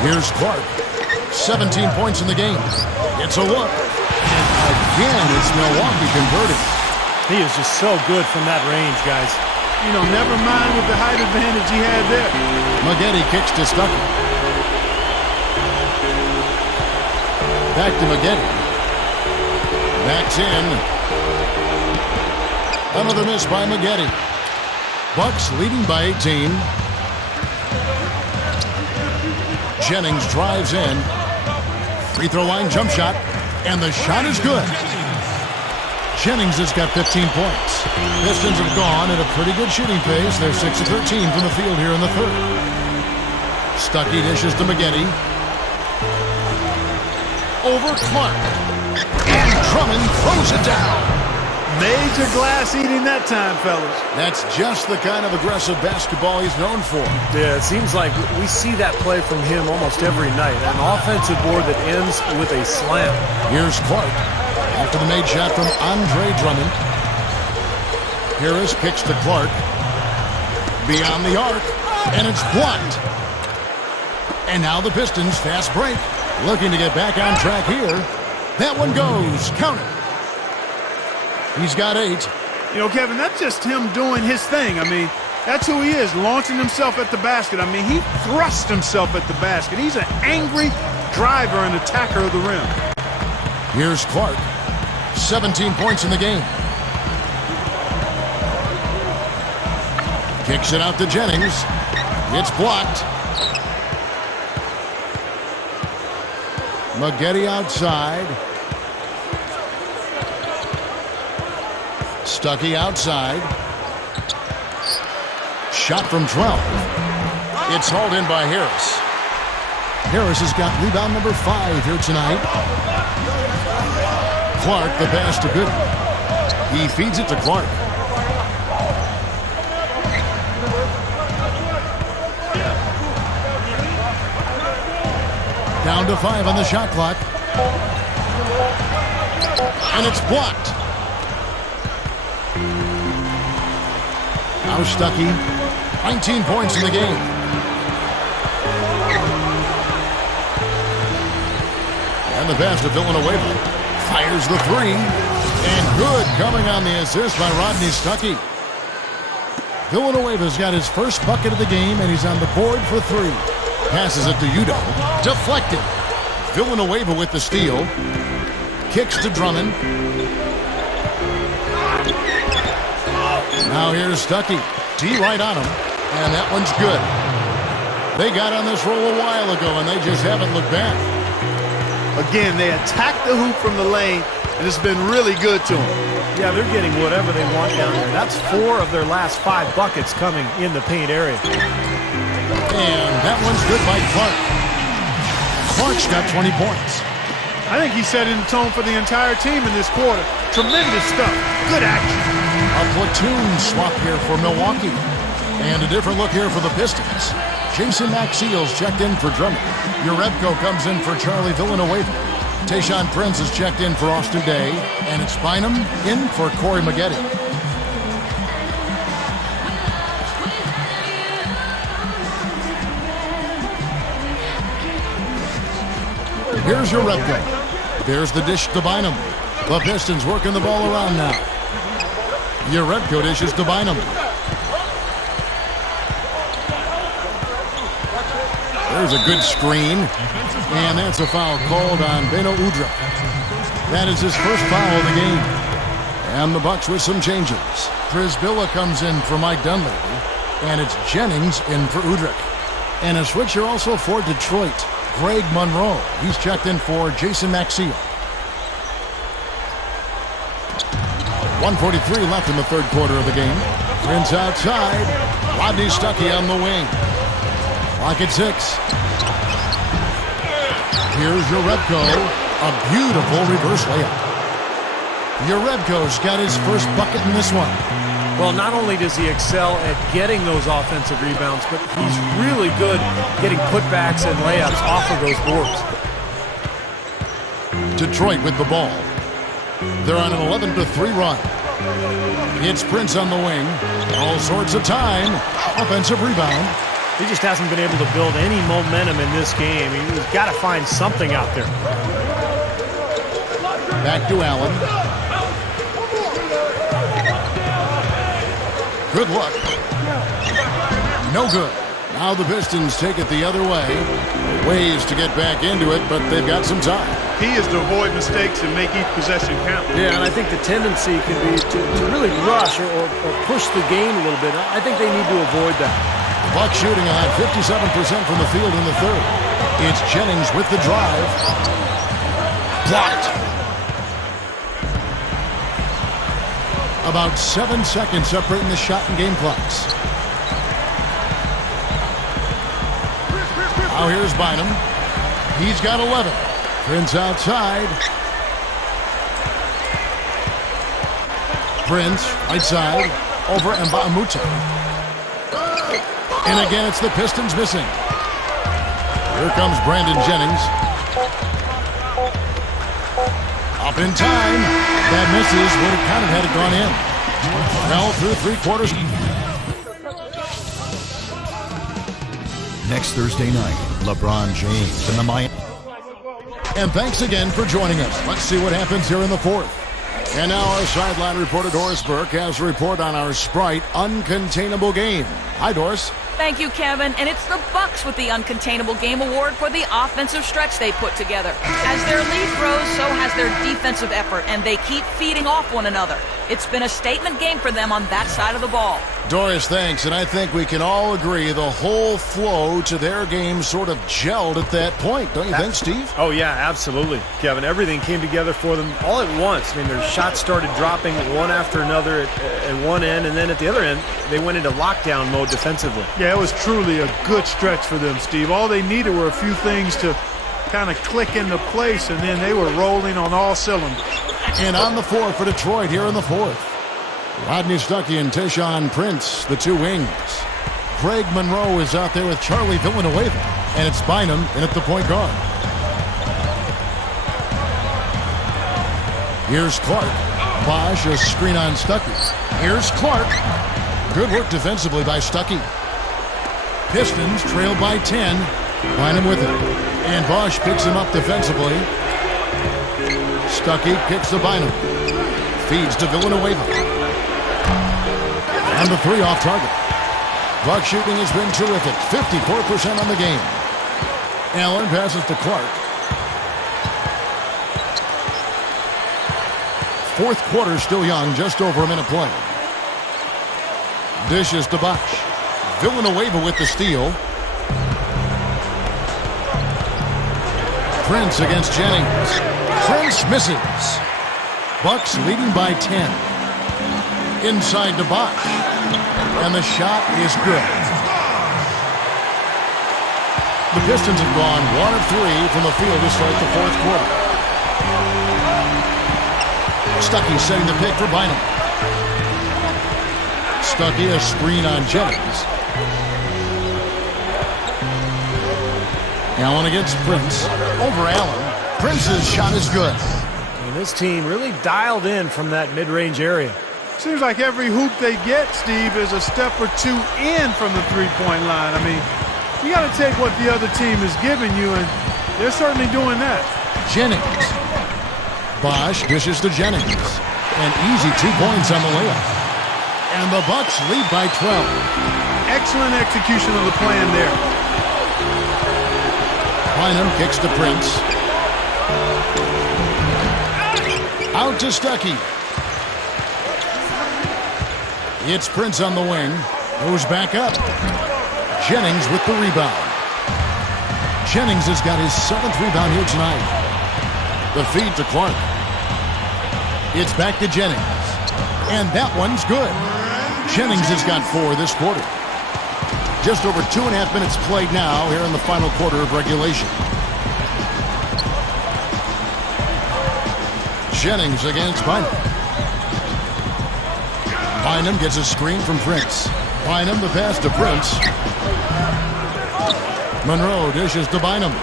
Here's Clark. 17 points in the game. It's a look. And again, it's Milwaukee converting. He is just so good from that range, guys. You know, never mind with the height advantage he had there. Maggette kicks to Stuckey. Back to Maggette. Backs in. Another miss by Maggette. Bucks leading by 18. Jennings drives in. Free throw line jump shot. And the shot is good. Jennings has got 15 points. Pistons have gone at a pretty good shooting pace. They're 6 of 13 from the field here in the third. Stuckey dishes to Maggette. Over Clark. And Drummond throws it down. Major glass eating that time, fellas. That's just the kind of aggressive basketball he's known for. Yeah, it seems like we see that play from him almost every night. An offensive board that ends with a slam. Here's Clark. After the made shot from Andre Drummond. Harris kicks to Clark. Beyond the arc. And it's blocked. And now the Pistons fast break. Looking to get back on track here. That one goes. Count it. He's got 8. You know, Kevin, that's just him doing his thing. I mean, that's who he is, launching himself at the basket. I mean, he thrust himself at the basket. He's an angry driver and attacker of the rim. Here's Clark. 17 points in the game. Kicks it out to Jennings. It's blocked. Maggette outside. Stuckey outside. Shot from 12. It's hauled in by Harris. Harris has got rebound number 5 here tonight. Clark, the pass to Gooden. He feeds it to Clark. Down to 5 on the shot clock. And it's blocked. Now Stuckey, 19 points in the game. And the pass to Villanueva. Fires the 3. And good coming on the assist by Rodney Stuckey. Villanueva's got his first bucket of the game, and he's on the board for 3. Passes it to Udo. Deflected. Villanueva with the steal. Kicks to Drummond. Now here's Stuckey. D right on him. And that one's good. They got on this roll a while ago, and they just haven't looked back. Again, they attack the hoop from the lane and it's been really good to them. Yeah, they're getting whatever they want down there. That's 4 of their last 5 buckets coming in the paint area. And that one's good by Clark. Clark's got 20 points. I think he's setting the tone for the entire team in this quarter. Tremendous stuff. Good action. A platoon swap here for Milwaukee. And a different look here for the Pistons. Jason Maxiel's checked in for Drummond. Urebko comes in for Charlie Villanueva. Tayshaun Prince is checked in for Austin Day. And it's Bynum in for Corey Maggette. Here's Urebko. There's the dish to Bynum. The Pistons working the ball around now. Urebko dishes to Bynum. There's a good screen. And that's a foul called on Beno Udrih. That is his first foul of the game. And the Bucks with some changes. Brizbilla comes in for Mike Dunleavy. And it's Jennings in for Udrih. And a switcher also for Detroit. Greg Monroe. He's checked in for Jason Maxiel. 1:43 left in the third quarter of the game. Prince outside. Rodney Stuckey on the wing. Clock at 6. Here's Urebko. A beautiful reverse layup. Urebko's got his first bucket in this one. Well, not only does he excel at getting those offensive rebounds, but he's really good getting putbacks and layups off of those boards. Detroit with the ball. They're on an 11-3 run. It's Prince on the wing. All sorts of time. Offensive rebound. He just hasn't been able to build any momentum in this game. He's got to find something out there. Back to Allen. Good luck. No good. Now the Pistons take it the other way. Ways to get back into it, but they've got some time. He is to avoid mistakes and make each possession count. Yeah, and I think the tendency can be to really rush or push the game a little bit. I think they need to avoid that. The Bucks shooting a high 57% from the field in the third. It's Jennings with the drive. Blocked. About 7 seconds separating the shot and game clocks. Now here's Bynum. He's got 11. Prince outside. Prince, right side, over Mbamute. And again, it's the Pistons missing. Here comes Brandon Jennings. Up in time. That misses. Would have kind of had it gone in. Well, through 3 quarters. Next Thursday night, LeBron James and the Miami. And thanks again for joining us. Let's see what happens here in the fourth. And now our sideline reporter, Doris Burke, has a report on our Sprite Uncontainable Game. Hi, Doris. Thank you, Kevin. And it's the Bucks with the Uncontainable Game Award for the offensive stretch they put together. As their lead grows, so has their defensive effort, and they keep feeding off one another. It's been a statement game for them on that side of the ball. Doris, thanks. And I think we can all agree the whole flow to their game sort of gelled at that point. Don't you think, Steve? Oh, yeah, absolutely, Kevin. Everything came together for them all at once. I mean, their shots started dropping one after another at one end, and then at the other end, they went into lockdown mode defensively. Yeah, it was truly a good stretch for them, Steve. All they needed were a few things to kind of click into place, and then they were rolling on all cylinders. And on the floor for Detroit here in the fourth. Rodney Stuckey and Tayshaun Prince, the two wings. Greg Monroe is out there with Charlie Villanueva. And it's Bynum in at the point guard. Here's Clark. Bosh, a screen on Stuckey. Here's Clark. Good work defensively by Stuckey. Pistons trailed by 10. Bynum with it. And Bosh picks him up defensively. Stuckey kicks to Bynum. Feeds to Villanueva. And the 3 off target. Buck shooting has been terrific. 54% on the game. Allen passes to Clark. Fourth quarter still young, just over a minute play. Dishes to Bosh. Villanueva with the steal. Prince against Jennings. Prince misses. Bucks leading by 10. Inside to BOSH. And the shot is good. The Pistons have gone 1 of 3 from the field to start the fourth quarter. Stuckey setting the pick for Bynum. Stuckey, a screen on Jennings. Allen against Prince. Over Allen. Prince's shot is good. And this team really dialed in from that mid-range area. Seems like every hoop they get, Steve, is a step or two in from the three-point line. I mean, you got to take what the other team is giving you, and they're certainly doing that. Jennings. BOSH dishes to Jennings. An easy 2 points on the layup. And the Bucks lead by 12. Excellent execution of the plan there. Bynum kicks to Prince. Out to Stuckey. It's Prince on the wing. Goes back up. Jennings with the rebound. Jennings has got his 7th rebound here tonight. The feed to Clark. It's back to Jennings. And that one's good. Jennings has got 4 this quarter. Just over 2.5 minutes played now here in the final quarter of regulation. Jennings against Bynum. Bynum gets a screen from Prince. Bynum the pass to Prince. Monroe dishes to Bynum.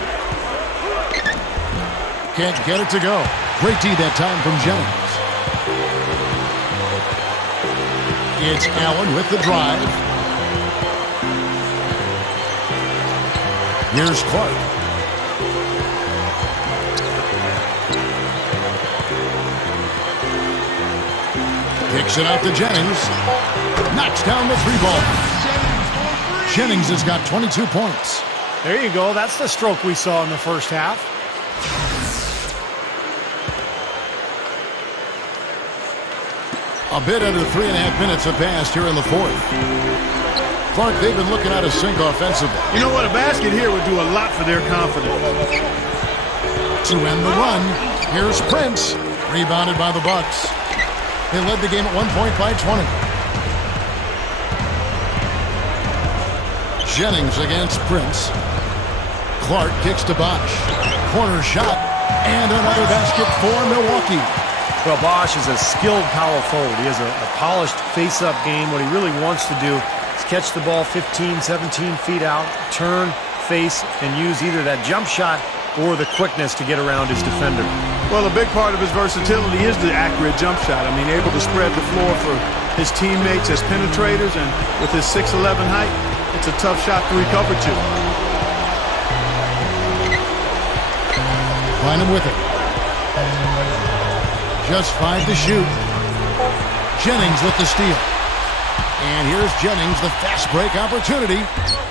Can't get it to go. Great D that time from Jennings. It's Allen with the drive. Here's Clark. Kicks it out to Jennings. Knocks down the 3-ball. Jennings has got 22 points. There you go. That's the stroke we saw in the first half. A bit under 3.5 minutes have passed here in the fourth. Clark, they've been looking out of sync offensively. You know what? A basket here would do a lot for their confidence. To end the run, here's Prince. Rebounded by the Bucks. They led the game at 1 point by 20. Jennings against Prince. Clark kicks to BOSH. Corner shot. And another basket for Milwaukee. Well, BOSH is a skilled power forward. He has a polished face-up game. What he really wants to do is catch the ball 15, 17 feet out, turn, face, and use either that jump shot or the quickness to get around his defender. Well, a big part of his versatility is the accurate jump shot. I mean, able to spread the floor for his teammates as penetrators, and with his 6'11" height, it's a tough shot to recover to. Bynum with it. Just 5 to shoot. Jennings with the steal. And here's Jennings, the fast break opportunity.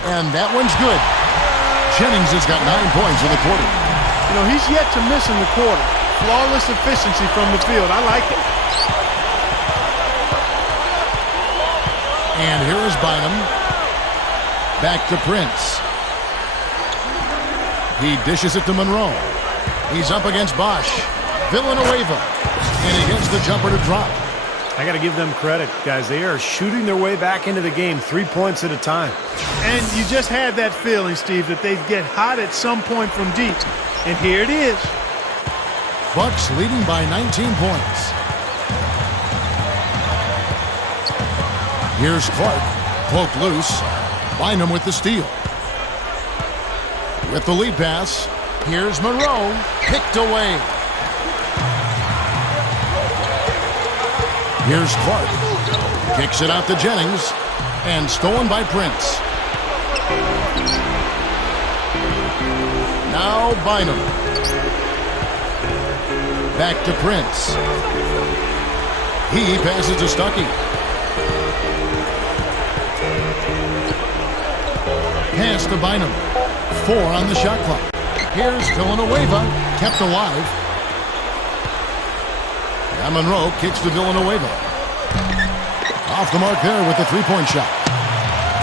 And that one's good. Jennings has got 9 points in the quarter. You know, he's yet to miss in the quarter. Flawless efficiency from the field. I like it. And here is Bynum. Back to Prince. He dishes it to Monroe. He's up against BOSH. Villanueva. And he gets the jumper to drop. I got to give them credit, guys. They are shooting their way back into the game 3 points at a time. And you just had that feeling, Steve, that they'd get hot at some point from deep. And here it is. Bucks leading by 19 points. Here's Clark. Poked loose. Bynum with the steal. With the lead pass, here's Monroe. Picked away. Here's Clark. Kicks it out to Jennings. And stolen by Prince. Now Bynum. Back to Prince. He passes to Stuckey. Pass to Bynum. 4 on the shot clock. Here's Villanueva. Kept alive. And Monroe kicks to Villanueva. Off the mark there with the 3-point shot.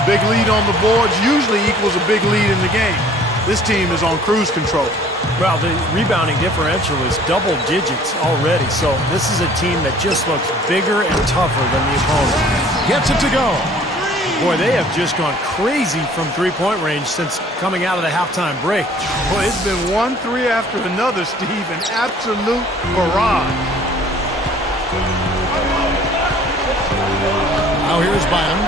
Big lead on the boards usually equals a big lead in the game. this team is on cruise control. Well, the rebounding differential is double digits already, so this is a team that just looks bigger and tougher than the opponent. Gets it to go. Boy, they have just gone crazy from three-point range since coming out of the halftime break. Boy, it's been one three after another, Steve, an absolute barrage. Now here's Bynum.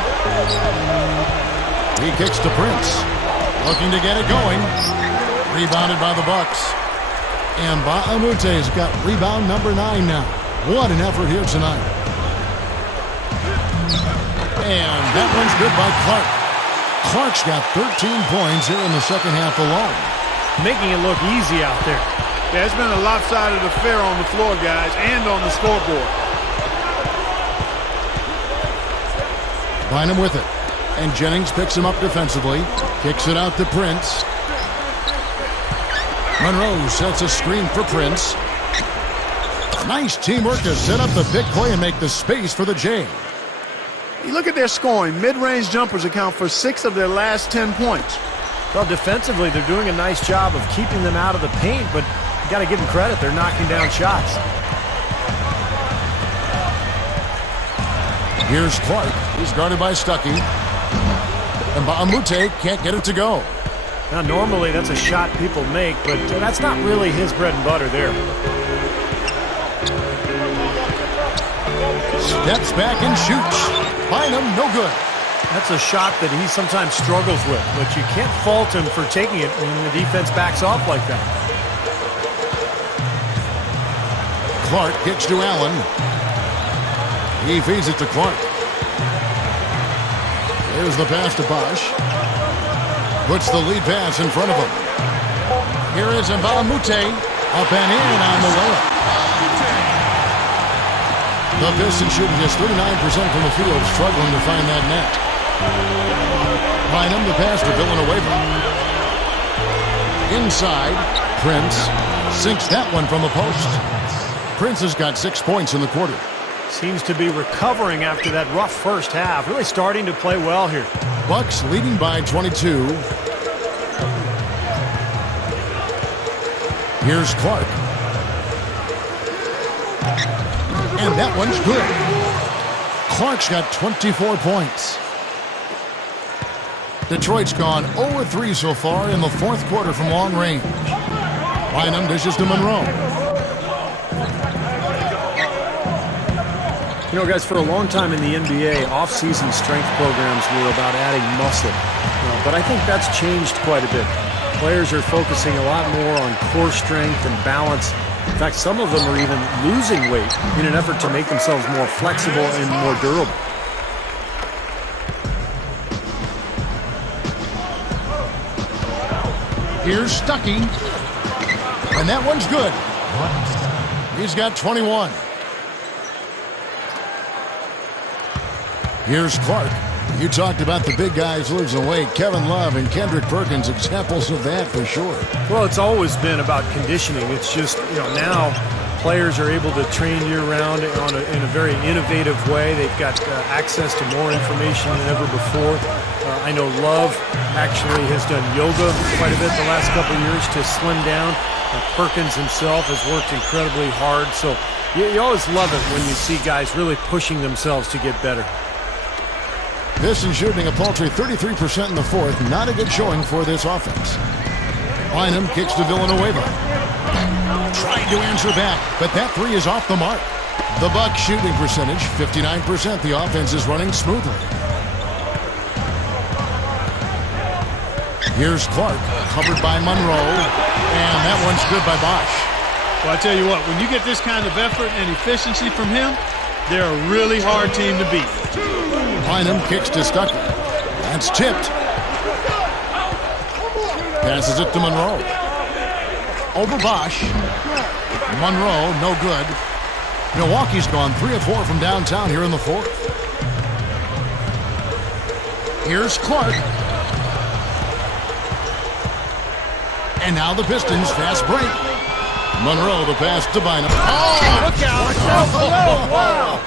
He kicks to Prince. Looking to get it going. Rebounded by the Bucks. And Baamute's got rebound number 9 now. What an effort here tonight. And that one's good by Clark. Clark's got 13 points here in the second half alone. Making it look easy out there. Yeah, it's been a lopsided affair on the floor, guys, and on the scoreboard. Bynum with it. And Jennings picks him up defensively. Kicks it out to Prince. Monroe sets a screen for Prince. Nice teamwork to set up the big play and make the space for the J. You look at their scoring. Mid-range jumpers account for 6 of their last 10 points. Well, defensively, they're doing a nice job of keeping them out of the paint, but you got to give them credit. They're knocking down shots. Here's Clark. He's guarded by Stuckey. And Baamute can't get it to go. Now, normally that's a shot people make, but that's not really his bread and butter there. Steps back and shoots. Bynum, no good. That's a shot that he sometimes struggles with, but you can't fault him for taking it when the defense backs off like that. Clark kicks to Allen. He feeds it to Clark. There's the pass to Bosh. Puts the lead pass in front of him. Here is Mbalamute. Up and in on the layup. The Pistons shooting just 39% from the field, struggling to find that net. Bynum, the pass to Villanueva. Inside, Prince sinks that one from the post. Prince has got 6 points in the quarter. Seems to be recovering after that rough first half. Really starting to play well here. Bucks leading by 22. Here's Clark. And that one's good. Clark's got 24 points. Detroit's gone 0-3 so far in the fourth quarter from long range. Bynum dishes to Monroe. You know, guys, for a long time in the NBA, off-season strength programs were about adding muscle. But I think that's changed quite a bit. Players are focusing a lot more on core strength and balance. In fact, some of them are even losing weight in an effort to make themselves more flexible and more durable. Here's Stuckey. And that one's good. He's got 21. Here's Clark. You talked about the big guys losing weight. Kevin Love and Kendrick Perkins, examples of that for sure. Well, it's always been about conditioning. It's just, now players are able to train year-round in a very innovative way. They've got access to more information than ever before. I know Love actually has done yoga quite a bit the last couple of years to slim down. Perkins himself has worked incredibly hard. So you always love it when you see guys really pushing themselves to get better. Pistons shooting a paltry 33% in the fourth. Not a good showing for this offense. Bynum kicks to Villanueva. Trying to answer back, but that three is off the mark. The Bucks shooting percentage, 59%. The offense is running smoothly. Here's Clark, covered by Monroe, and that one's good by Bosh. Well, I tell you what, when you get this kind of effort and efficiency from him, they're a really hard team to beat. Bynum kicks to Stuckey. That's tipped. Passes it to Monroe. Over Bosh. Monroe, no good. Milwaukee's gone 3 of 4 from downtown here in the fourth. Here's Clark. And now the Pistons fast break. Monroe, the pass to Bynum. Oh, look out! Oh, wow.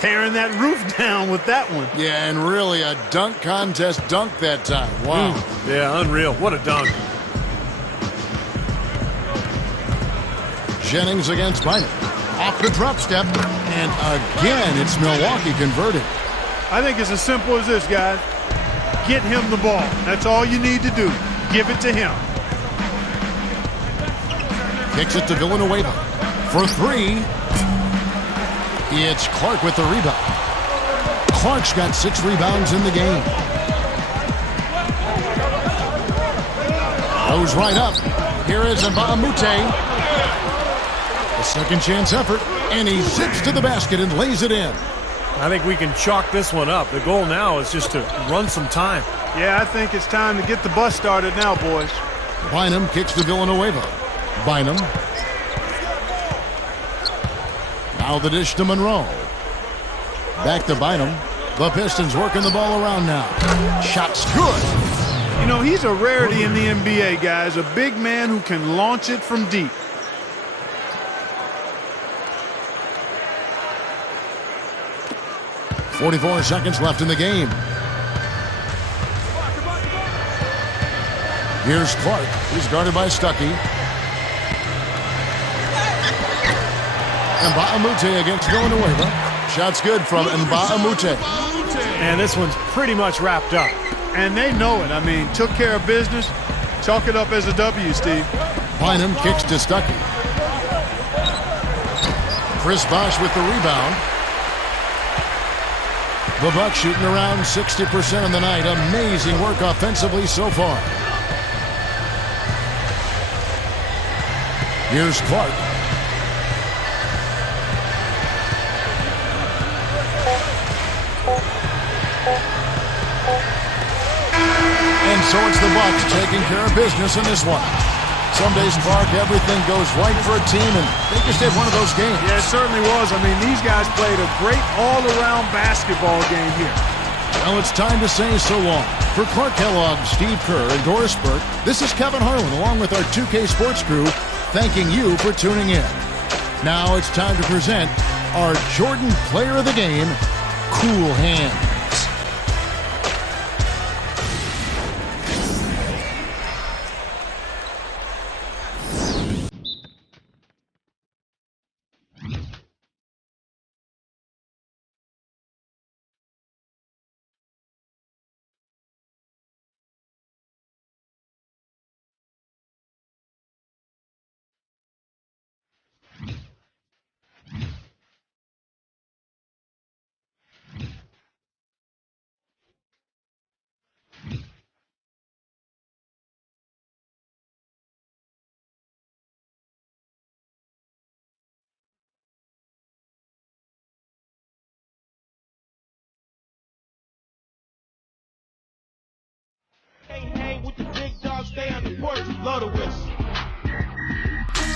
tearing that roof down with that one. Yeah, and really a dunk contest dunk that time. Wow. Yeah, unreal. What a dunk. Jennings against Bynum. Off the drop step. And again, it's Milwaukee converting. I think it's as simple as this, guys. Get him the ball. That's all you need to do. Give it to him. Kicks it to Villanueva. For three. It's Clark with the rebound. Clark's got 6 rebounds in the game. Goes right up. Here is Nba2K13. A second chance effort. And he zips to the basket and lays it in. I think we can chalk this one up. The goal now is just to run some time. Yeah, I think it's time to get the bus started now, boys. Bynum kicks to Villanueva. Bynum. Now the dish to Monroe. Back to Bynum. The Pistons working the ball around now. Shot's good. You know, he's a rarity in the NBA, guys. A big man who can launch it from deep. .44 seconds left in the game. Here's Clark. He's guarded by Stuckey. Nba2K13 against Villanueva. Shot's good from Nba2K13. And this one's pretty much wrapped up. And they know it. I mean, took care of business. Chalk it up as a W, Steve. Bynum kicks to Stuckey. Chris Bosh with the rebound. The Bucks shooting around 60% of the night. Amazing work offensively so far. Here's Clark. And so it's the Bucks taking care of business in this one. Some days, Clark, everything goes right for a team, and they just had one of those games. Yeah, it certainly was. I mean, these guys played a great all-around basketball game here. Well, it's time to say so long. For Clark Kellogg, Steve Kerr, and Doris Burke, this is Kevin Harlan, along with our 2K Sports crew, thanking you for tuning in. Now it's time to present our Jordan Player of the Game, Cool Hands. Hang with the big dogs, stay on the porch, blow the whistle.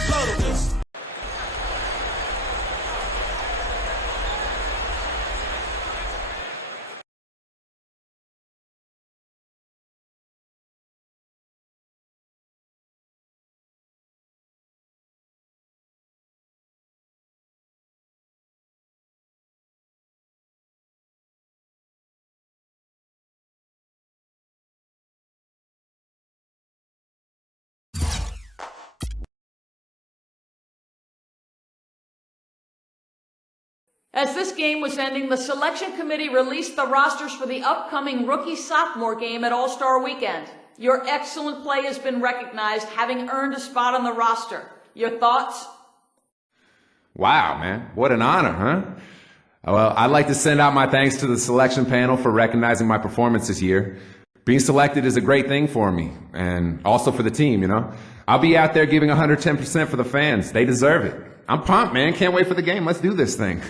Blow the whistle. As this game was ending, the selection committee released the rosters for the upcoming rookie-sophomore game at All-Star Weekend. Your excellent play has been recognized, having earned a spot on the roster. Your thoughts? Wow, man. What an honor, huh? Well, I'd like to send out my thanks to the selection panel for recognizing my performance this year. Being selected is a great thing for me, and also for the team, you know. I'll be out there giving 110% for the fans. They deserve it. I'm pumped, man. Can't wait for the game. Let's do this thing.